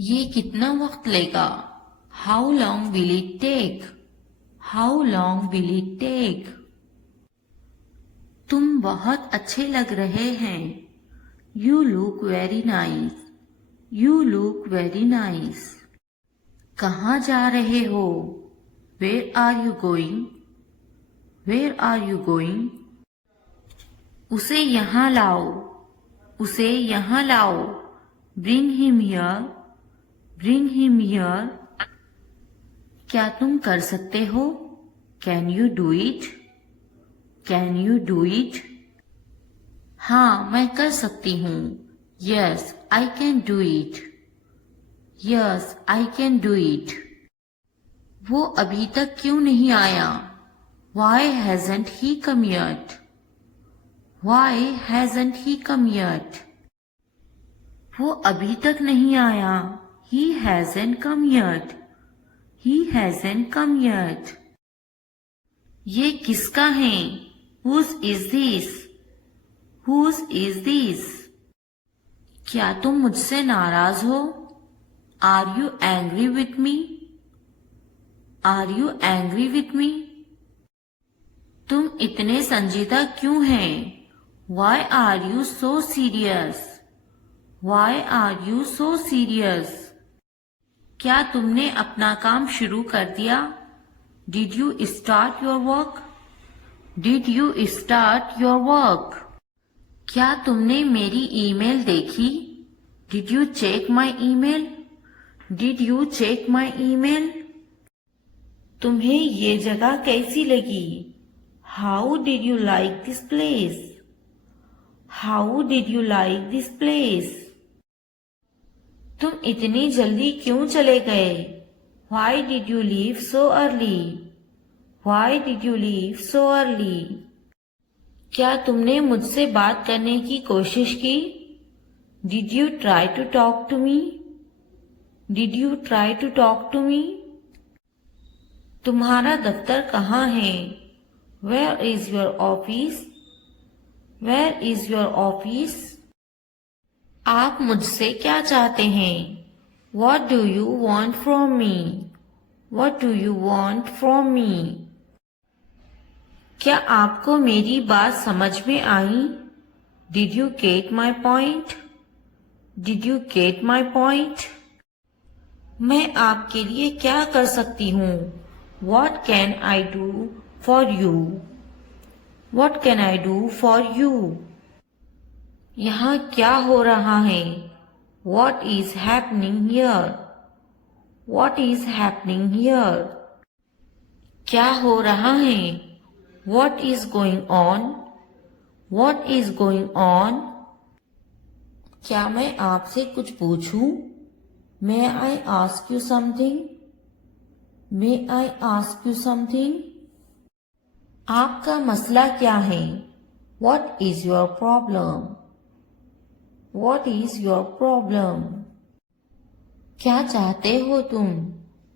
ये कितना वक्त लेगा? How long will it take? How long will it take? तुम बहुत अच्छे लग रहे हैं। You look very nice. You look very nice. कहाँ जा रहे हो? Where are you going? Where are you going? उसे यहाँ लाओ, उसे यहाँ लाओ। Bring him here, bring him here. क्या तुम कर सकते हो? Can you do it? Can you do it? हाँ, मैं कर सकती हूँ। Yes, I can do it. Yes, I can do it. वो अभी तक क्यों नहीं आया? Why hasn't he come yet? Why hasn't he come yet? वो अभी तक नहीं आया। He hasn't come yet. He hasn't come yet. ये किसका है? Whose is this? Whose is this? क्या तुम मुझसे नाराज हो? Are you angry with me? Are you angry with me? तुम इतने संजीदा क्यों हैं? Why are you so serious? Why are you so serious? क्या तुमने अपना काम शुरू कर दिया? Did you start your work? Did you start your work? क्या तुमने मेरी ईमेल देखी? Did you check my email? Did you check my email? तुम्हें ये जगह कैसी लगी? How did you like this place? How did you like this place? तुम इतनी जल्दी क्यों चले गए? Why did you leave so early? Why did you leave so early? क्या तुमने मुझसे बात करने की कोशिश की? Did you try to talk to me? Did you try to talk to me? तुम्हारा दफ्तर कहाँ है? Where is your office? Where is your office? आप मुझसे क्या चाहते हैं? What do you want from me? What do you want from me? क्या आपको मेरी बात समझ में आई? Did you get my point? Did you get my point? मैं आपके लिए क्या कर सकती हूँ? What can I do for you? What can I do for you? यहाँ क्या हो रहा है? What is happening here? What is happening here? क्या हो रहा है? What is going on? What is going on? क्या मैं आपसे कुछ पूछूं? May I ask you something? May I ask you something? आपका मसला क्या है? What is your problem? What is your problem? क्या चाहते हो तुम?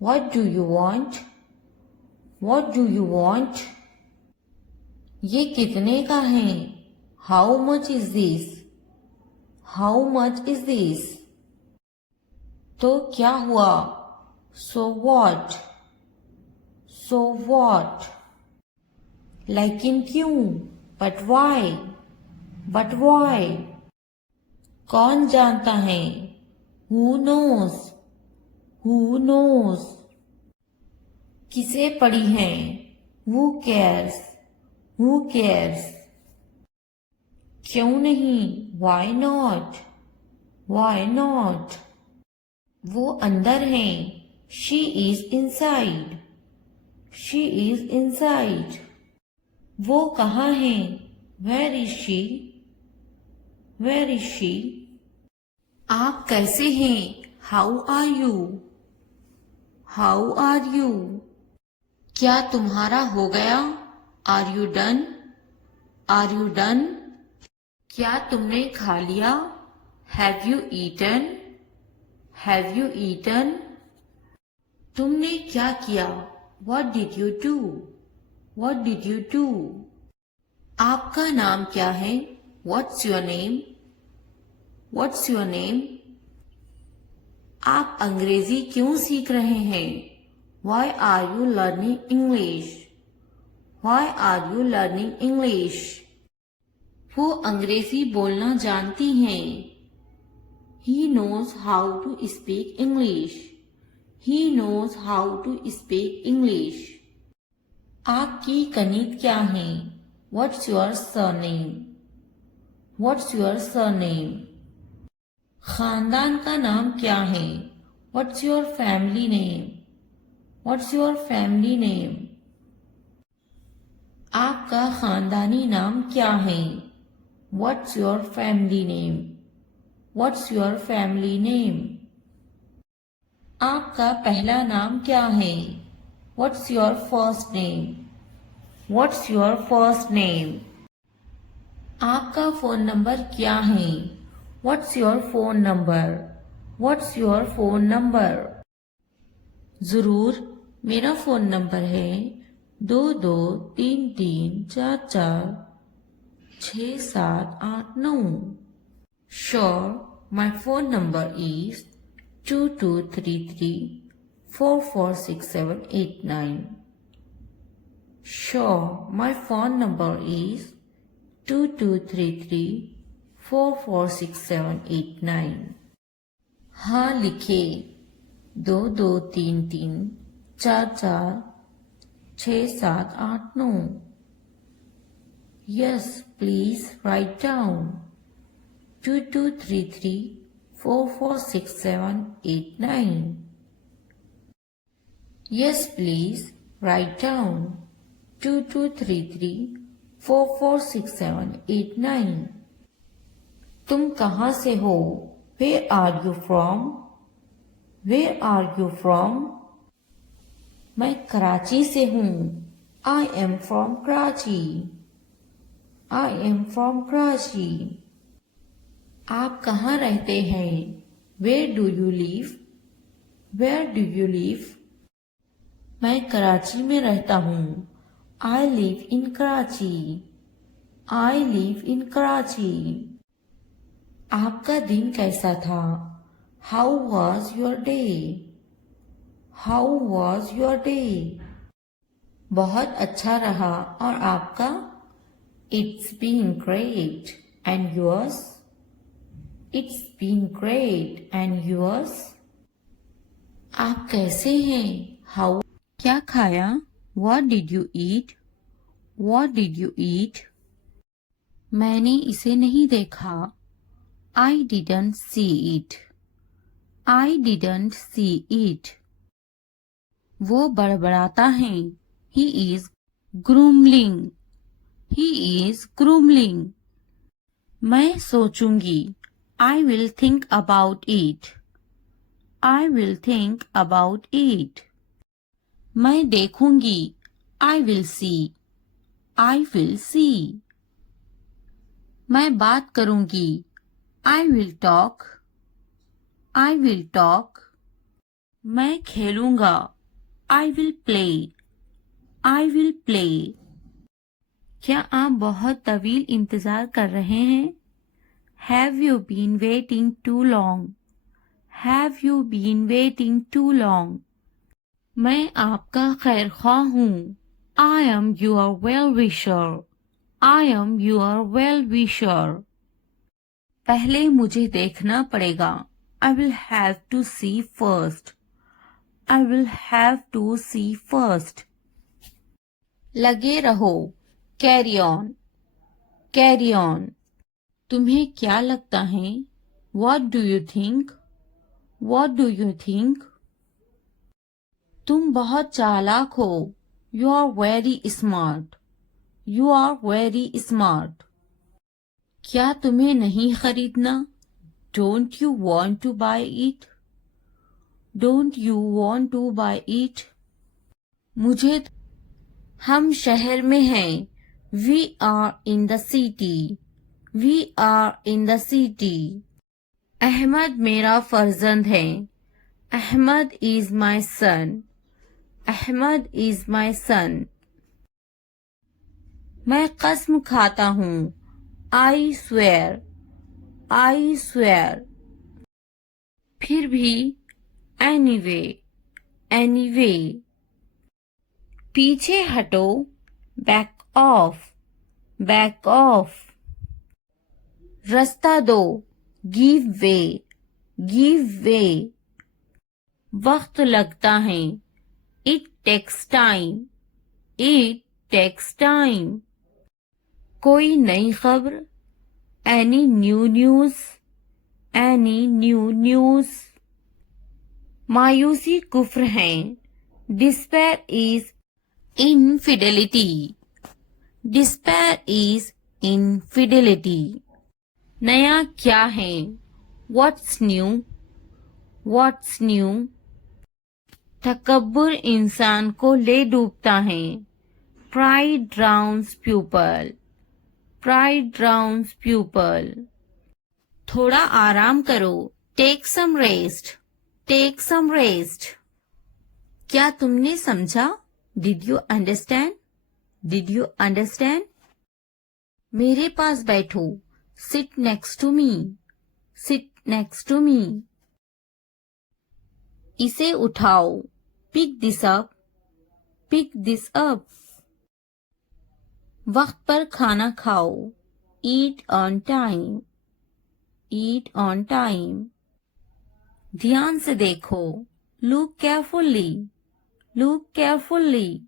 What do you want? What do you want? ये कितने का है? How much is this? How much is this? तो क्या हुआ? So what? So what? लेकिन क्यों? But why? But why? कौन जानता है? Who knows? Who knows? किसे पड़ी हैं? Who cares? Who cares? क्यों नहीं? Why not? Why not? वो अंदर हैं. She is inside. She is inside. वो कहाँ हैं? Where is she? Where is she? आप कैसे हैं? How are you? How are you? क्या तुम्हारा हो गया? Are you done? Are you done? क्या तुमने खा लिया? Have you eaten? Have you eaten? तुमने क्या किया? What did you do? What did you do? आपका नाम क्या है? What's your name? What's your name? आप अंग्रेजी क्यों सीख रहे हैं? Why are you learning English? Why are you learning English? वो अंग्रेजी बोलना जानती हैं. He knows how to speak English. He knows how to speak English. आपकी कनीत क्या है? What's your surname? What's your surname? खानदान का नाम क्या है? What's your family name? What's your family name? आपका खानदानी नाम क्या है? What's your family name? What's your family name? आपका पहला नाम क्या है? What's your first name? What's your first name? आपका फोन नंबर क्या है? What's your phone number? What's your phone number? जरूर, मेरा फोन नंबर है 2233446789. Sure, my phone number is 2233446789. Sure, my phone number is 2233446789. हाँ लिखे 2233446789. Yes, please write down 2233446789. Yes, please write down 2233446789. तुम कहाँ से हो? Where are you from? Where are you from? मैं कराची से हूँ. I am from Karachi. I am from Karachi. आप कहाँ रहते हैं? Where do you live? Where do you live? मैं कराची में रहता हूँ. I live in Karachi. I live in Karachi. आपका दिन कैसा था? How was your day? How was your day? बहुत अच्छा रहा. और आपका? It's been great. And yours? It's been great. And yours? आप कैसे हैं? How? क्या खाया? What did you eat? What did you eat? मैंने इसे नहीं देखा. I didn't see it. I didn't see it. वो बड़बड़ाता है. He is grumbling. He is grumbling. मैं सोचूंगी. I will think about it. I will think about it. मैं देखूंगी. I will see. I will see. मैं बात करूंगी. I will talk. I will talk. मैं खेलूंगा. I will play. I will play. क्या आप बहुत तवील इंतजार कर रहे हैं? Have you been waiting too long? Have you been waiting too long? मैं आपका खैर ख्वाह हूँ. I am your well-wisher. I am your well-wisher. पहले मुझे देखना पड़ेगा. I will have to see first. I will have to see first. लगे रहो, carry on, carry on. तुम्हें क्या लगता है? What do you think? What do you think? तुम बहुत चालाक हो. You are very smart. You are very smart. क्या तुम्हें नहीं खरीदना? Don't you want to buy it? Don't you want to buy it? मुझे हम शहर में हैं. We are in the city. We are in the city. Ahmad मेरा फर्जंद है. Ahmad is my son. Ahmad is my son. मैं कसम खाता हूँ. I swear. I swear. फिर भी anyway. Anyway. पीछे हटो. Back off. Back off. रास्ता दो. Give way. Give way. वक्त लगता है. It takes time. It takes time. कोई नई खबर. Any new news. Any new news. मायूसी कुफ्र है. Despair is infidelity. Despair is infidelity. नया क्या है? What's new? What's new? तकब्बुर इंसान को ले डूबता है. Pride drowns pupil. Pride drowns pupil. थोड़ा आराम करो. Take some rest. Take some rest. क्या तुमने समझा? Did you understand? Did you understand? मेरे पास बैठो. Sit next to me. Sit next to me. इसे उठाओ. Pick this up. Pick this up. वक्त पर खाना खाओ. Eat on time. Eat on time. ध्यान से देखो. Look carefully. Look carefully.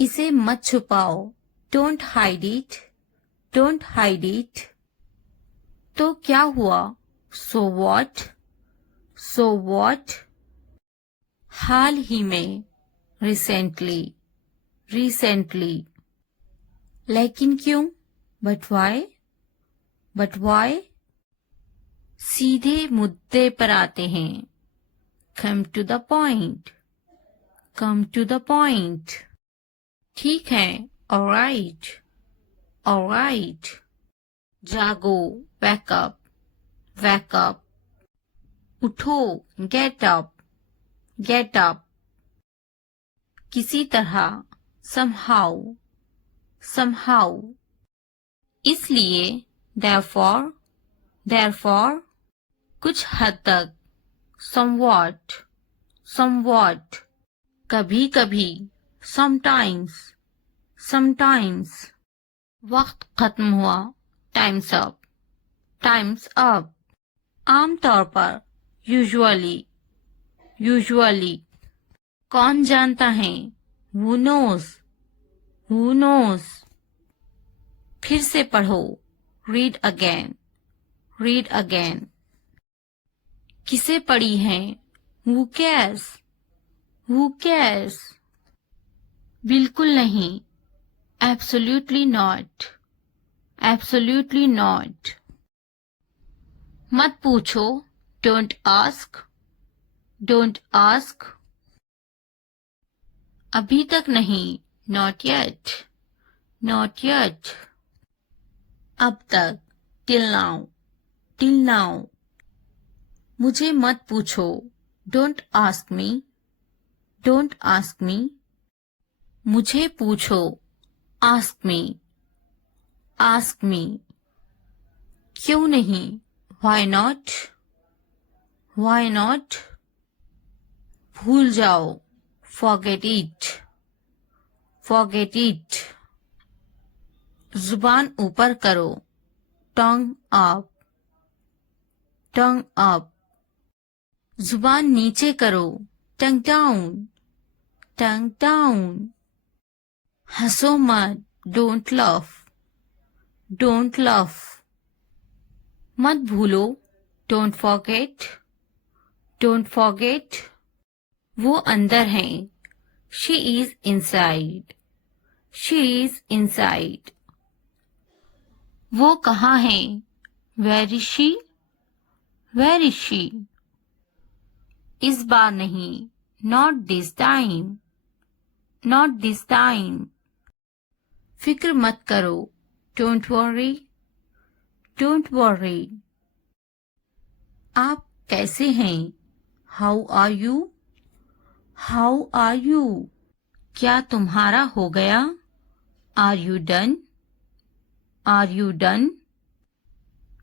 इसे मत छुपाओ. Don't hide it. Don't hide it. तो क्या हुआ? So what? So what? हाल ही में. Recently. Recently. लेकिन क्यों? But why? But why? सीधे मुद्दे पर आते हैं. Come to the point. Come to the point. ठीक है. All right. All right. जागो. Wake up. Wake up. उठो. Get up. Get up. किसी तरह. Somehow. Somehow. इसलिए. Therefore. Therefore. कुछ हद तक. Somewhat. Somewhat. कभी कभी. Sometimes. Sometimes. वक्त खत्म हुआ. Time's up. Time's up. आमतौर पर. Usually. Usually. कौन जानता है? Who knows? Who knows? फिर से पढ़ो. Read again. Read again. किसे पढ़ी है? Who cares? Who cares? बिल्कुल नहीं. Absolutely not. Absolutely not. मत पूछो. Don't ask. Don't ask. अभी तक नहीं. Not yet. Not yet. अब तक. Till now. Till now. मुझे मत पूछो. Don't ask me. Don't ask me. मुझे पूछो. Ask me. Ask me. क्यों नहीं? Why not? Why not? भूल जाओ. Forget it. Forget it. जुबान ऊपर करो. Tongue up. Tongue up. जुबान नीचे करो. टंग डाउन, टंग डाउन। हंसो मत, डोंट लफ, डोंट लफ। मत भूलो, डोंट फॉरगेट, डोंट फॉरगेट। वो अंदर हैं, she is inside, she is inside. वो कहाँ हैं, where is she, where is she. इस बार नहीं, not this time, not this time. फिक्र मत करो, डोंट वरी, डोंट वरी। आप कैसे हैं, how are you, how are you. क्या तुम्हारा हो गया, are you done, are you done.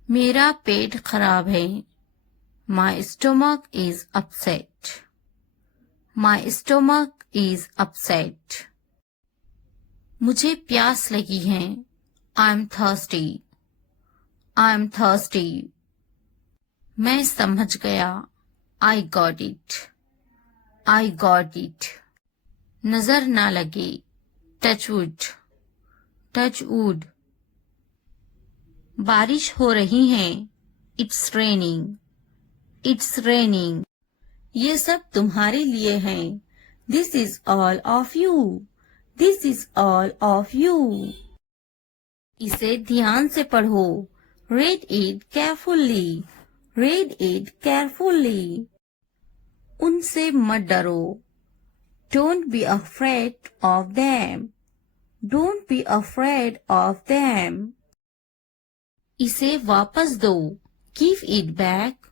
मेरा पेट खराब है, my stomach is upset, my stomach is upset. मुझे प्यास लगी है, I am thirsty, I am thirsty. मैं समझ गया, I got it, I got it. नजर ना लगे, टच वुड, टच वुड। बारिश हो रही है, इट्स रेनिंग, इट्स रेनिंग। ये सब तुम्हारे लिए है, this is all of you, this is all of you. इसे ध्यान से पढ़ो, read it carefully, read it carefully. उनसे मत डरो, don't be afraid of them, don't be afraid of them. इसे वापस दो, give it back,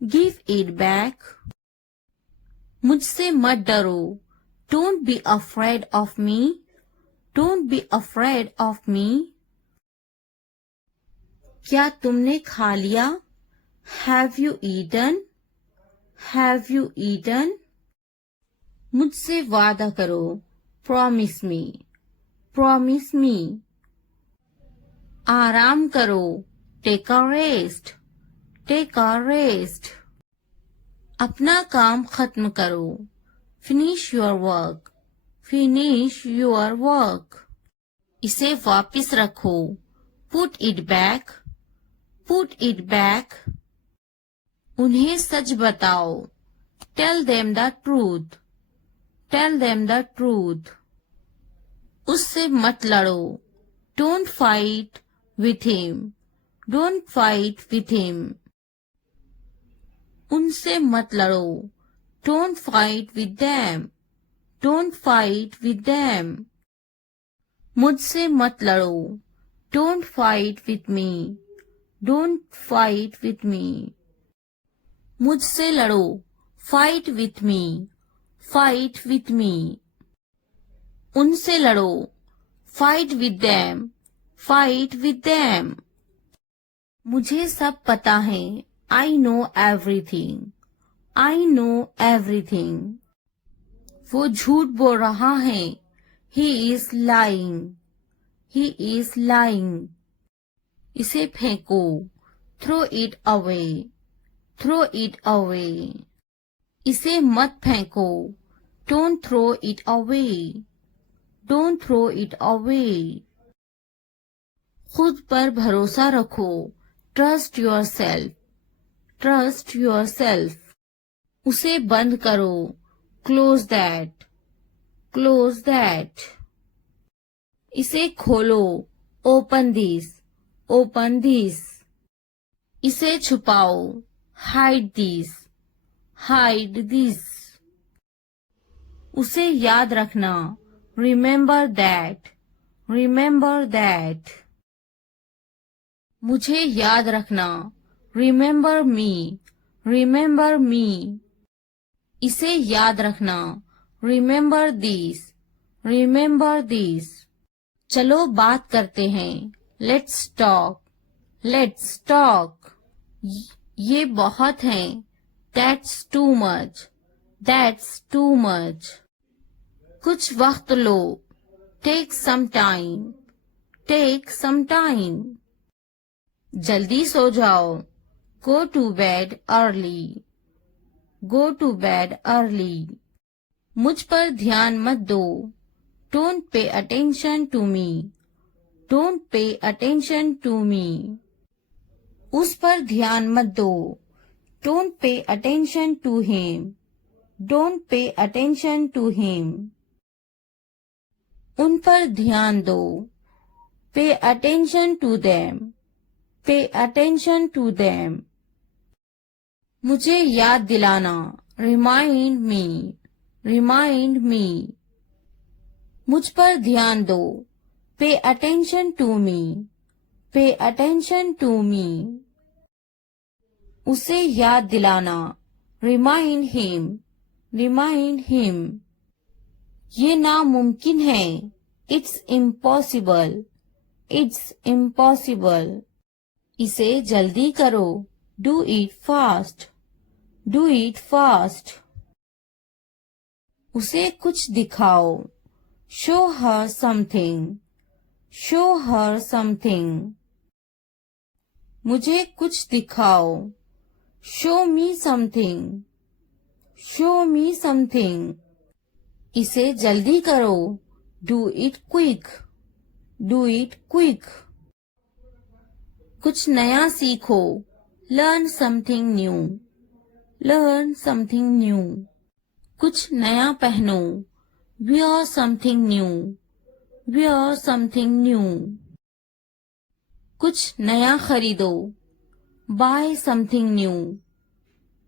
give it back. मुझसे मत डरो, don't be afraid of me, don't be afraid of me. क्या तुमने खा लिया, have you eaten, have you eaten. मुझसे वादा करो, प्रॉमिस मी, प्रॉमिस मी। आराम करो, take a rest, take a rest. अपना काम खत्म करो, finish your work, finish your work. इसे वापस रखो, put it back, put it back. उन्हें सच बताओ, tell them the truth, tell them the truth. उससे मत लड़ो, don't fight with him, don't fight with him. उनसे मत लड़ो, don't fight with them, don't fight with them. मुझसे मत लड़ो, don't fight with me, don't fight with me. मुझसे लड़ो, fight with me, fight with me. उनसे लड़ो, fight with them, fight with them. मुझे सब पता है, I know everything, I know everything. वो झूठ बोल रहा है, he is lying, he is lying. इसे फेंको, throw it away, throw it away. इसे मत फेंको, don't throw it away, don't throw it away. खुद पर भरोसा रखो, trust yourself, trust yourself. उसे बंद करो, क्लोज दैट, क्लोज दैट। इसे खोलो, ओपन दिस, ओपन दिस। इसे छुपाओ, हाइड दिस, हाइड दिस। उसे याद रखना, रिमेंबर दैट, रिमेंबर दैट। मुझे याद रखना, रिमेंबर मी, रिमेंबर मी। इसे याद रखना, रिमेंबर दिस, रिमेंबर दिस। चलो बात करते हैं, लेट्स टॉक, लेट्स टॉक। ये बहुत है, that's too much, that's too much. कुछ वक्त लो, take some time, take some time. जल्दी सो जाओ, go to bed early, go to bed early. मुझ पर ध्यान मत दो. Don't pay attention to me. Don't pay attention to me. उस पर ध्यान मत दो. Don't pay attention to him. Don't pay attention to him. उन पर ध्यान दो. Pay attention to them. Pay attention to them. मुझे याद दिलाना. Remind me. Remind me. मुझ पर ध्यान दो. Pay attention to me. Pay attention to me. उसे याद दिलाना. Remind him. Remind him. ये नामुमकिन है. It's impossible. It's impossible. इसे जल्दी करो. Do it fast. Do it fast. उसे कुछ दिखाओ. Show her something. Show her something. मुझे कुछ दिखाओ. Show me something. Show me something. इसे जल्दी करो. Do it quick. Do it quick. कुछ नया सीखो. Learn something new. Learn something new. कुछ नया पहनो. Wear something new. Wear something new. कुछ नया खरीदो. Buy something new.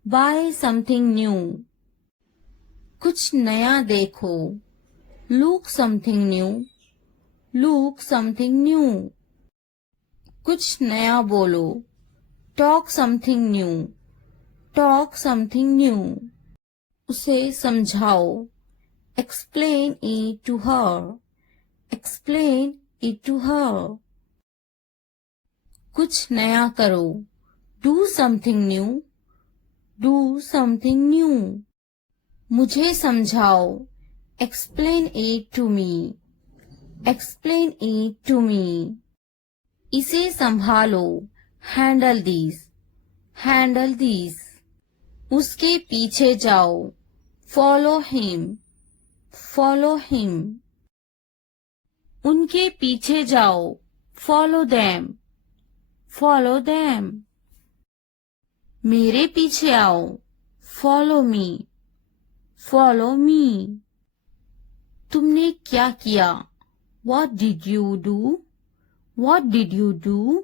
Buy something new. कुछ नया देखो. Look something new. Look something new. कुछ नया बोलो. Talk something new. Talk something new. उसे समझाओ. Explain it to her. Explain it to her. कुछ नया करो. Do something new. Do something new. मुझे समझाओ. Explain it to me. Explain it to me. इसे संभालो. Handle these. Handle these. उसके पीछे जाओ. Follow him. Follow him. उनके पीछे जाओ. Follow them. Follow them. मेरे पीछे आओ. Follow me. Follow me. तुमने क्या किया? What did you do? What did you do?